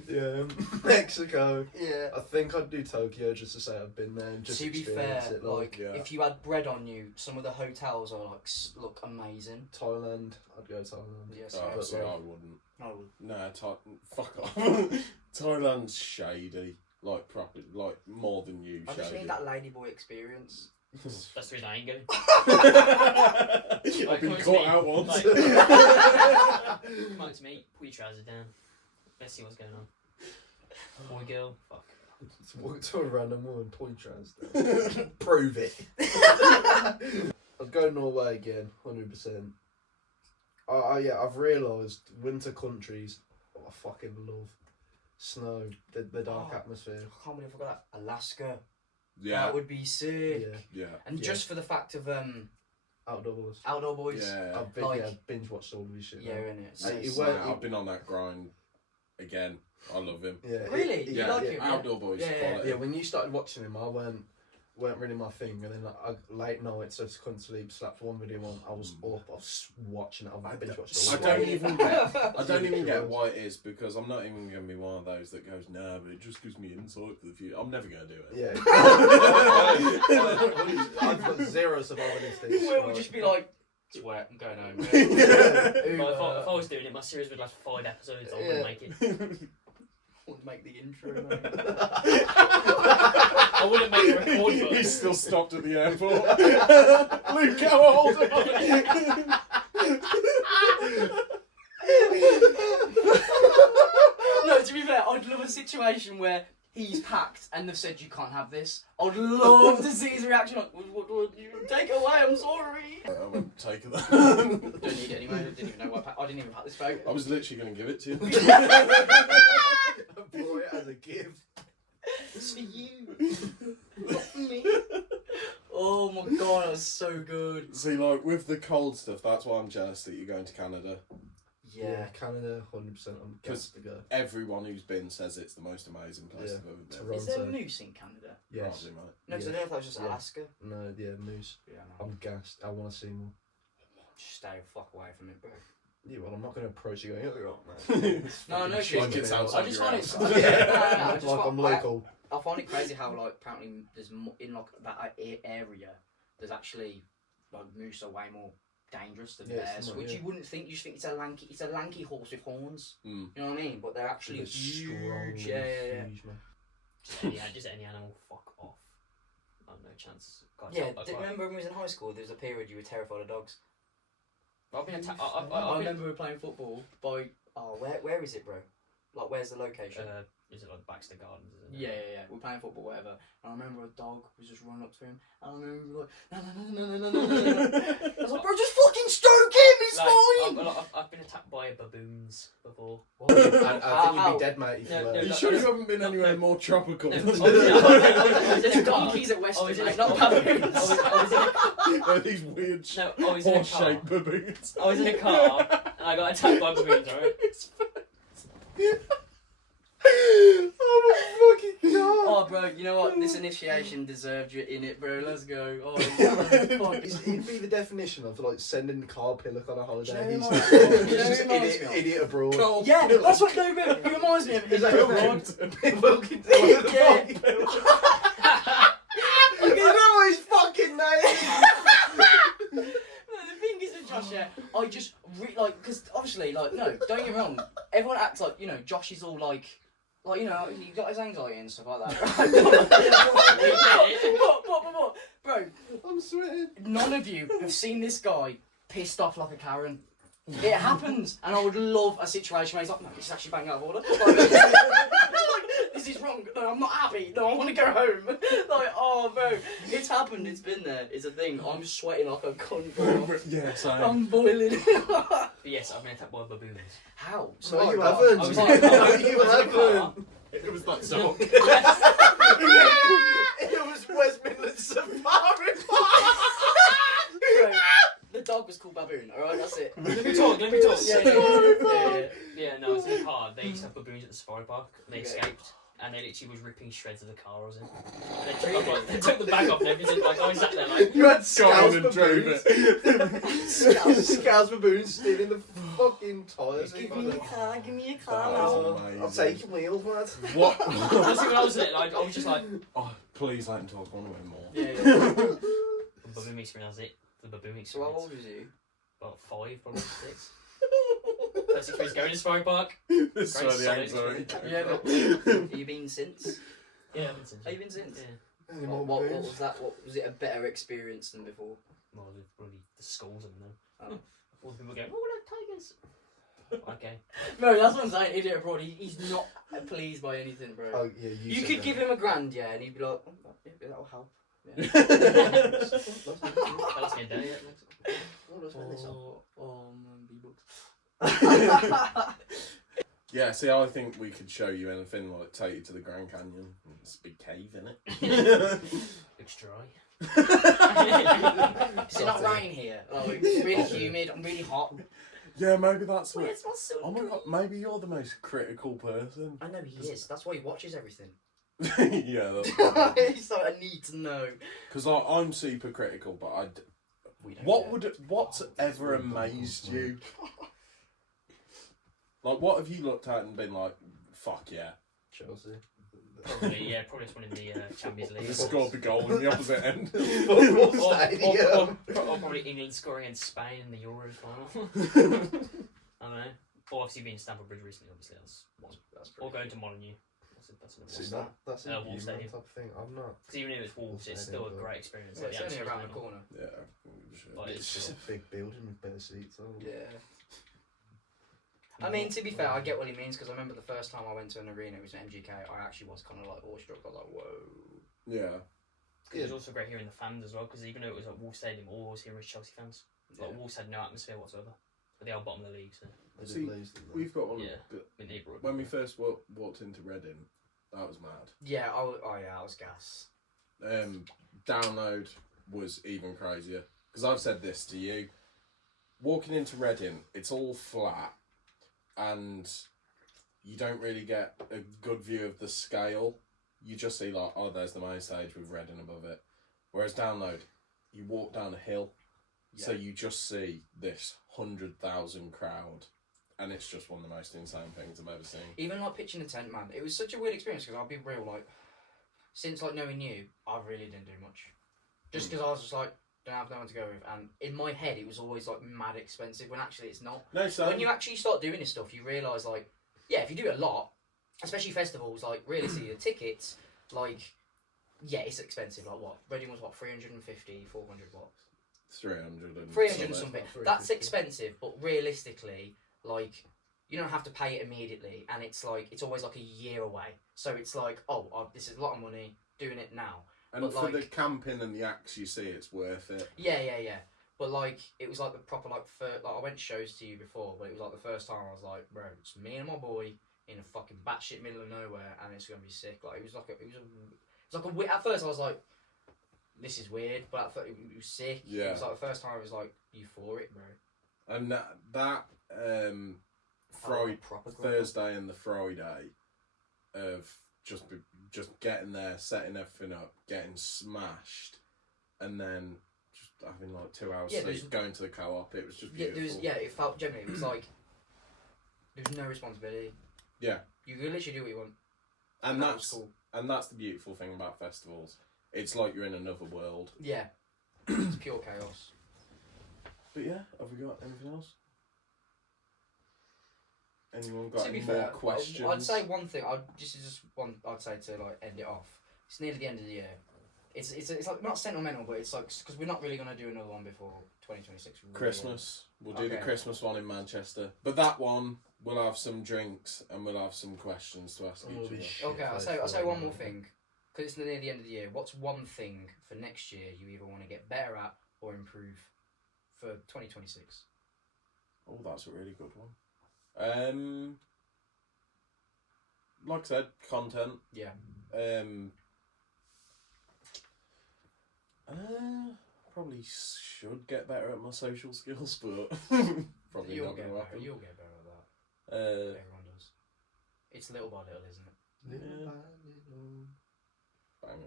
Yeah, Mexico. Yeah. I think I'd do Tokyo just to say I've been there and just To be fair, experience it. like, yeah. if you had bread on you, some of the hotels are like look amazing. Thailand, I'd go Thailand. Yes, Oh, but see, like- I wouldn't. Oh, No, fuck off. Thailand's shady. Like, properly, like, more than you I just shady. need that ladyboy experience. That's the reason I ain't going. I've been Like, caught out once. Like, come on to me, put your trousers down. Let's see what's going on. Boy, girl, fuck. Just walk to a random woman, point trans. Prove it. I'd go Norway again, 100%. Yeah, I've realised winter countries, I fucking love. Snow, the dark Oh. atmosphere. I can't believe I forgot that. Alaska. Yeah, That would be sick. Yeah. yeah. And Yeah. just for the fact of Outdoors. Outdoor Boys. Yeah. I've been, Like- binge watched all of his shit. Yeah, now. innit? So Hey, it it's- won't- I've been on that grind again. I love him. Yeah. Really? You Yeah, like him? Outdoor Boys. Yeah, yeah, quality. Yeah, when you started watching him, I weren't really my thing, and then late nights, I just couldn't sleep. Slapped one video on. I was up. I was watching it. I binge watched I it. don't even get. I don't Really even get good. why it is, because I'm not even going to be one of those that goes, nah, but it just gives me insight for the future. I'm never going to do it. Yeah. I've got zero survival instincts. Where would just be like, sweat, I'm going home. But if I was doing it, my series would last 5 episodes. I wouldn't Yeah. make it. Would make the intro. Mate. I wouldn't make the record button. He's still stopped at the airport. Luke, how old are you? No, to be fair, I'd love a situation where he's packed and they've said you can't have this. I'd love to see his reaction. Like, what, you take it away. I'm sorry. I won't take that. Don't need it anymore. I didn't even know what I didn't even pack this bag. I was literally going to give it to you. I bought it as a gift. It's for you, not for me. Oh my god, that was so good. See, like, with the cold stuff, that's why I'm jealous that you're going to Canada. Yeah. Canada, 100%. I'm Because- to go. Everyone who's been says it's the most amazing place Yeah. they've ever been. Toronto. Is there moose in Canada? Yes. Probably, mate. No, because I Yeah. don't know if that was just Yeah. Alaska. No, yeah, moose. Yeah, no. I'm gassed. I want to see more. Just stay the fuck away from it, bro. Yeah, well, I'm not going to approach you going, oh, man. No, no, Fucking shit. Like it's outside I just your find it. house. I just Like find- I'm local. I find it crazy how like apparently there's in like that area there's actually like moose are way more dangerous than Yeah, it's bears, not- which yeah. you wouldn't think. You just think it's a lanky horse with horns. Mm. You know what I mean? But they're actually They're strong, huge. Yeah. huge, man. Just any animal, fuck off. I've no chance. God, Yeah. I Remember when we was in high school? There was a period you were terrified of dogs. I've been I remember we were playing football by where is it, bro? Like where's the location? Is it like Baxter Gardens? Isn't it? Yeah. We're playing football, whatever. And I remember a dog was just running up to him. And I remember like, no. I was like, bro, just fucking stroke him. It's fine. I've been attacked by baboons before. I think you'd be dead, mate. If you were. You sure you haven't been anywhere more tropical? I was in a car. Donkeys at Western, I was in mate, a not baboons. These weird No, I was in a car. horse-shaped baboons. I was in a car and I got attacked by baboons, right? Oh my fucking god! Oh, bro, you know what? This initiation deserved you in it, bro. Let's go. Oh, He'd be the definition of like sending Carl Pillock on a holiday. Do you know He's who reminds me of? he's Do you know just who reminds me of? idiot abroad. Carl yeah, Pillock. that's what no, bro. He reminds me of. Is that Bill his name? Wilkinson. Wilkinson. Yeah. I know his fucking name. No, the thing is with Josh, yeah, I just because obviously, like, no, don't get me wrong. Everyone acts like, you know, Josh is all like, you know, he got his anxiety and stuff like that. but, bro, I'm sweating. none of you have seen this guy pissed off like a Karen. It happens, and I would love a situation where he's like, no, this is actually bang out of order. Like, this is wrong. No, I'm not happy. No, I want to go home. Like, oh, bro, it's happened. It's been there. It's a thing. I'm sweating like a cunt, bro. Yeah, same. I'm boiling. But yes, I've been attacked by baboons. How? No, you God. haven't. I was No, like, you I was in a car. haven't. It was that song. It was West Midlands Safari Bro, the dog was called Baboon, alright? That's it. Let me talk. Yeah. Yeah, no, I was in a car. They used to have baboons at the safari park. They Okay. escaped. And they literally was ripping shreds of the car I was in. And they took the bag off and everything. Like, I was sat there like... You had Got scouse on and drove baboons. Scouse baboons stealing the fucking tyres. Give me a car, give me a That car was now. amazing. I'll take your wheels, mate. What? Honestly, when I was little, I was just like... Oh, please let him talk. I want to hear more. Yeah. Baboon experience, that's it. The baboon So how experience. old was you? About 5, probably 6. First experience going to safari park. This is Great where the solid anxiety experience. Yeah, came but from. have you been since? Yeah, I've been since. Have you been since? Yeah. Any more What baboons? was that? What was it? A better experience than before? Well, probably the schools and them. Oh. All the people going, oh, look, tigers. Okay. No, that's what I'm saying. Idiot abroad. He's not pleased by anything, bro. Oh, yeah, you said could that. give him $1,000, yeah, and he'd be like, oh, yeah, that'll help. Yeah. That's me a day. Oh, let's spend this on. B-books. Yeah, see, I think we could show you anything like take you to the Grand Canyon. It's a big cave, innit? Looks dry. Is it not rain here? Like, really humid, I'm really hot. Yeah, maybe that's Wait, what. it smells so Oh my good. god, maybe you're the most critical person. I know he is. That's why he watches everything. Yeah, that's He's like, I need to know. because I'm super critical, but I. We don't What care. what's ever amazed you? Like, what have you looked at and been like, fuck yeah? Chelsea. Probably just one in the Champions League. They scored the goal in the opposite end. Football stadium. Or probably England scoring against Spain in the Euros final. I don't know. Or obviously being Stamford Bridge recently, obviously that's one. That's Or pretty going to Molineux. That's See, another one. that's a Wolves human Stadium. type of thing. I'm not. Because even if it's Wolves, it's still a great experience. Yeah, Like, it's the only around the atmosphere's corner. Yeah. Like, It's just a big building with better seats. Oh. Yeah. I mean, to be fair, I get what he means because I remember the first time I went to an arena, it was an MGK. I actually was kind of like awestruck. I was like, whoa. Yeah. It was also great hearing the fans as well, because even though it was at Wolves Stadium, all I was hearing was Chelsea fans. Like, Wolves had no atmosphere whatsoever. But they are bottom of the league, so They See, did lose, didn't they? We've got one. Yeah. But in the neighbourhood. when we first walked into Reading, that was mad. Yeah, oh yeah, I was gas. Download was even crazier because I've said this to you. Walking into Reading, it's all flat, and you don't really get a good view of the scale. You just see like, oh, there's the main stage with Reading above it. Whereas Download, you walk down a hill, so you just see this 100,000 crowd, and it's just one of the most insane things I've ever seen. Even like pitching a tent, man, it was such a weird experience because I'll be real, like, since like knowing you, I really didn't do much. Just because I was just like, don't have no one to go with, and in my head it was always like mad expensive when actually it's not. No, so When you actually start doing this stuff, you realise like, yeah, if you do it a lot, especially festivals, like realistically the tickets, like, yeah, it's expensive. Like what? Reading was what, 350, 400 what? 300 and 300 and something. something. That's expensive, but realistically, like, you don't have to pay it immediately, and it's like it's always like a year away. So it's like, this is a lot of money doing it now. And but, for like, the camping and the acts you see, it's worth it. Yeah. But like, it was like the proper like I went to shows to you before, but it was like the first time I was like, bro, it's me and my boy in a fucking batshit middle of nowhere, and it's gonna be sick. Like it was like at first I was like, this is weird, but at first, it was sick. Yeah. It was like the first time I was like euphoric, bro. And that Proper Thursday and the Friday of just getting there, setting everything up, getting smashed, and then just having like 2 hours sleep, going to the co-op. It was just beautiful. It felt generally. It was like there was no responsibility. Yeah. You could literally do what you want. And that that's was cool. And that's the beautiful thing about festivals. It's like you're in another world. Yeah. It's pure chaos. But yeah, have we got anything else? Anyone got To be any fair, more questions? I'd say one thing. This is just one. I'd say to like end it off. It's nearly the end of the year. It's like not sentimental, but it's like because we're not really gonna do another one before 2026. Really. Christmas. We'll do the Okay. Christmas one in Manchester. But that one, we'll have some drinks and we'll have some questions to ask Oh, each other. shit. Okay, I'll say one more thing. Because it's near the end of the year. What's one thing for next year you either want to get better at or improve for 2026? Oh, that's a really good one. Like I said, content. Yeah. Probably should get better at my social skills, but probably You'll not get going to better. happen. You'll get better at that. Everyone does. It's little by little, isn't it? Little Yeah. by little.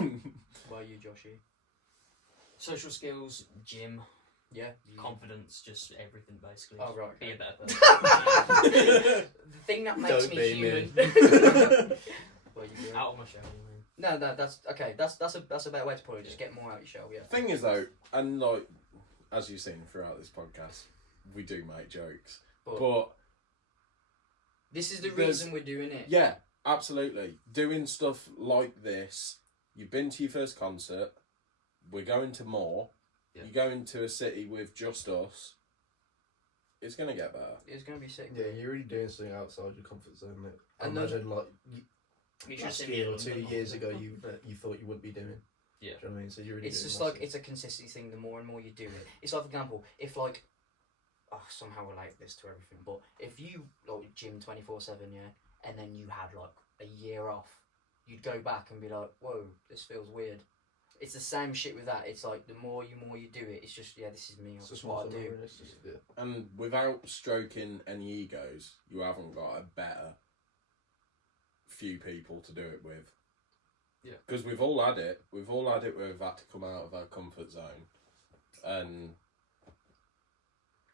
Banger. Well, you, Joshy. Social skills, gym, Yeah. confidence, just everything basically. Oh, right, Be okay. a better person. The thing that makes Don't me be human. Well, you Out of my shell, man. No, that's okay. That's a better way to put it. Just get more out of your shell. Yeah. Thing is though, and like as you've seen throughout this podcast, we do make jokes, but This is the There's- reason we're doing it. yeah, absolutely. Doing stuff like this, you've been to your first concert, we're going to more, Yeah. you're going to a city with just us, it's going to get better. It's gonna be sick. Yeah, you're really doing something outside your comfort zone, mate. I And those- imagine like You should last see me year in or 2 London. years ago you thought you wouldn't be doing. Yeah. Do you know what I mean? So you're really It's doing just like massive. it's a consistency thing. The more and more you do it, it's like, for example, if like, somehow relate this to everything, but if you like gym 24/7, yeah, and then you had like a year off, you'd go back and be like, whoa, this feels weird. It's the same shit with that. It's like the more you do it, it's just this is me. It's It's just what I more fun, do. really. It's just, yeah. And without stroking any egos, you haven't got a better few people to do it with. Yeah. Because we've all had it. We've all had it where we've had to come out of our comfort zone. And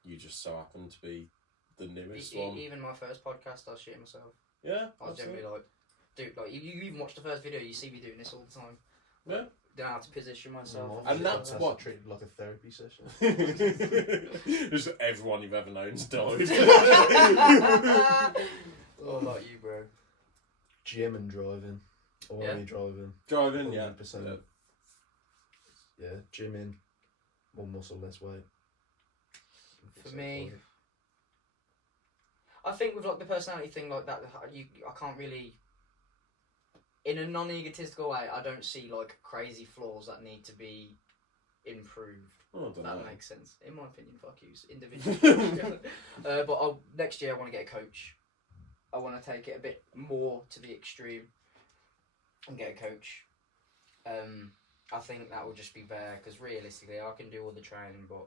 you just so happen to be the newest one. Even my first podcast, I was shitting myself. Yeah. I was generally like, dude, like you even watch the first video, you see me doing this all the time. Yeah. Then I have to position myself. And that's what- treated like a therapy session. Just everyone you've ever known's died. What about you, bro? Gym and driving. Or Yeah. are you driving? Driving, yeah. 100%. Yeah, gym in. More muscle, less weight. For me, I think with like the personality thing like that, I can't really, in a non-egotistical way, I don't see like crazy flaws that need to be improved. Oh, I don't That know. makes sense, in my opinion. Fuck you, individual. But next year I want to get a coach. I want to take it a bit more to the extreme and get a coach. I think that would just be better because realistically, I can do all the training, but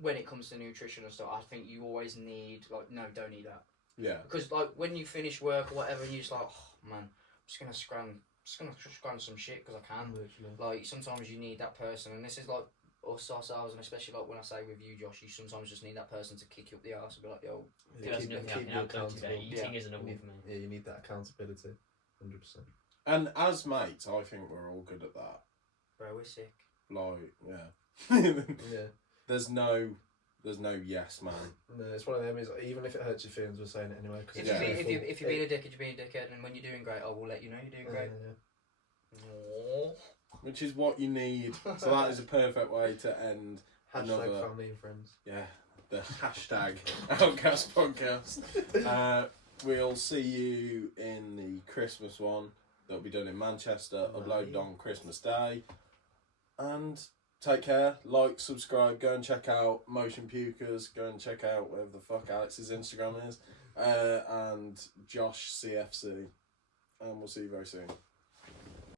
when it comes to nutrition and stuff, I think you always need don't eat that. Yeah. Because like when you finish work or whatever, and you're just like, oh man, I'm just gonna scram some shit because I can. Literally. Like sometimes you need that person, and this is like us ourselves, and especially like when I say with you, Josh, you sometimes just need that person to kick you up the arse and be like, yo, Yeah, There's nothing I keep can you outdo today. accountable. Eating Yeah. is enough You for me. need, yeah, you need that accountability. 100%. And as mates, I think we're all good at that. bro, we're sick. Like, yeah. Yeah. There's no yes man. No, it's one of them. Is even if it hurts your feelings, we're saying it anyway. Cause If, it's Yeah. you, painful. if you're being a dickhead, you're being a dickhead, and when you're doing great, I will let you know you're doing great. Aww. Which is what you need. So that is a perfect way to end Hashtag another. family and friends. Yeah, the hashtag Outcast podcast. We'll see you in the Christmas one that'll be done in Manchester, uploaded on Christmas Day. And take care, like, subscribe, go and check out Motion Pukers, go and check out whatever the fuck Alex's Instagram is, and Josh CFC. And we'll see you very soon.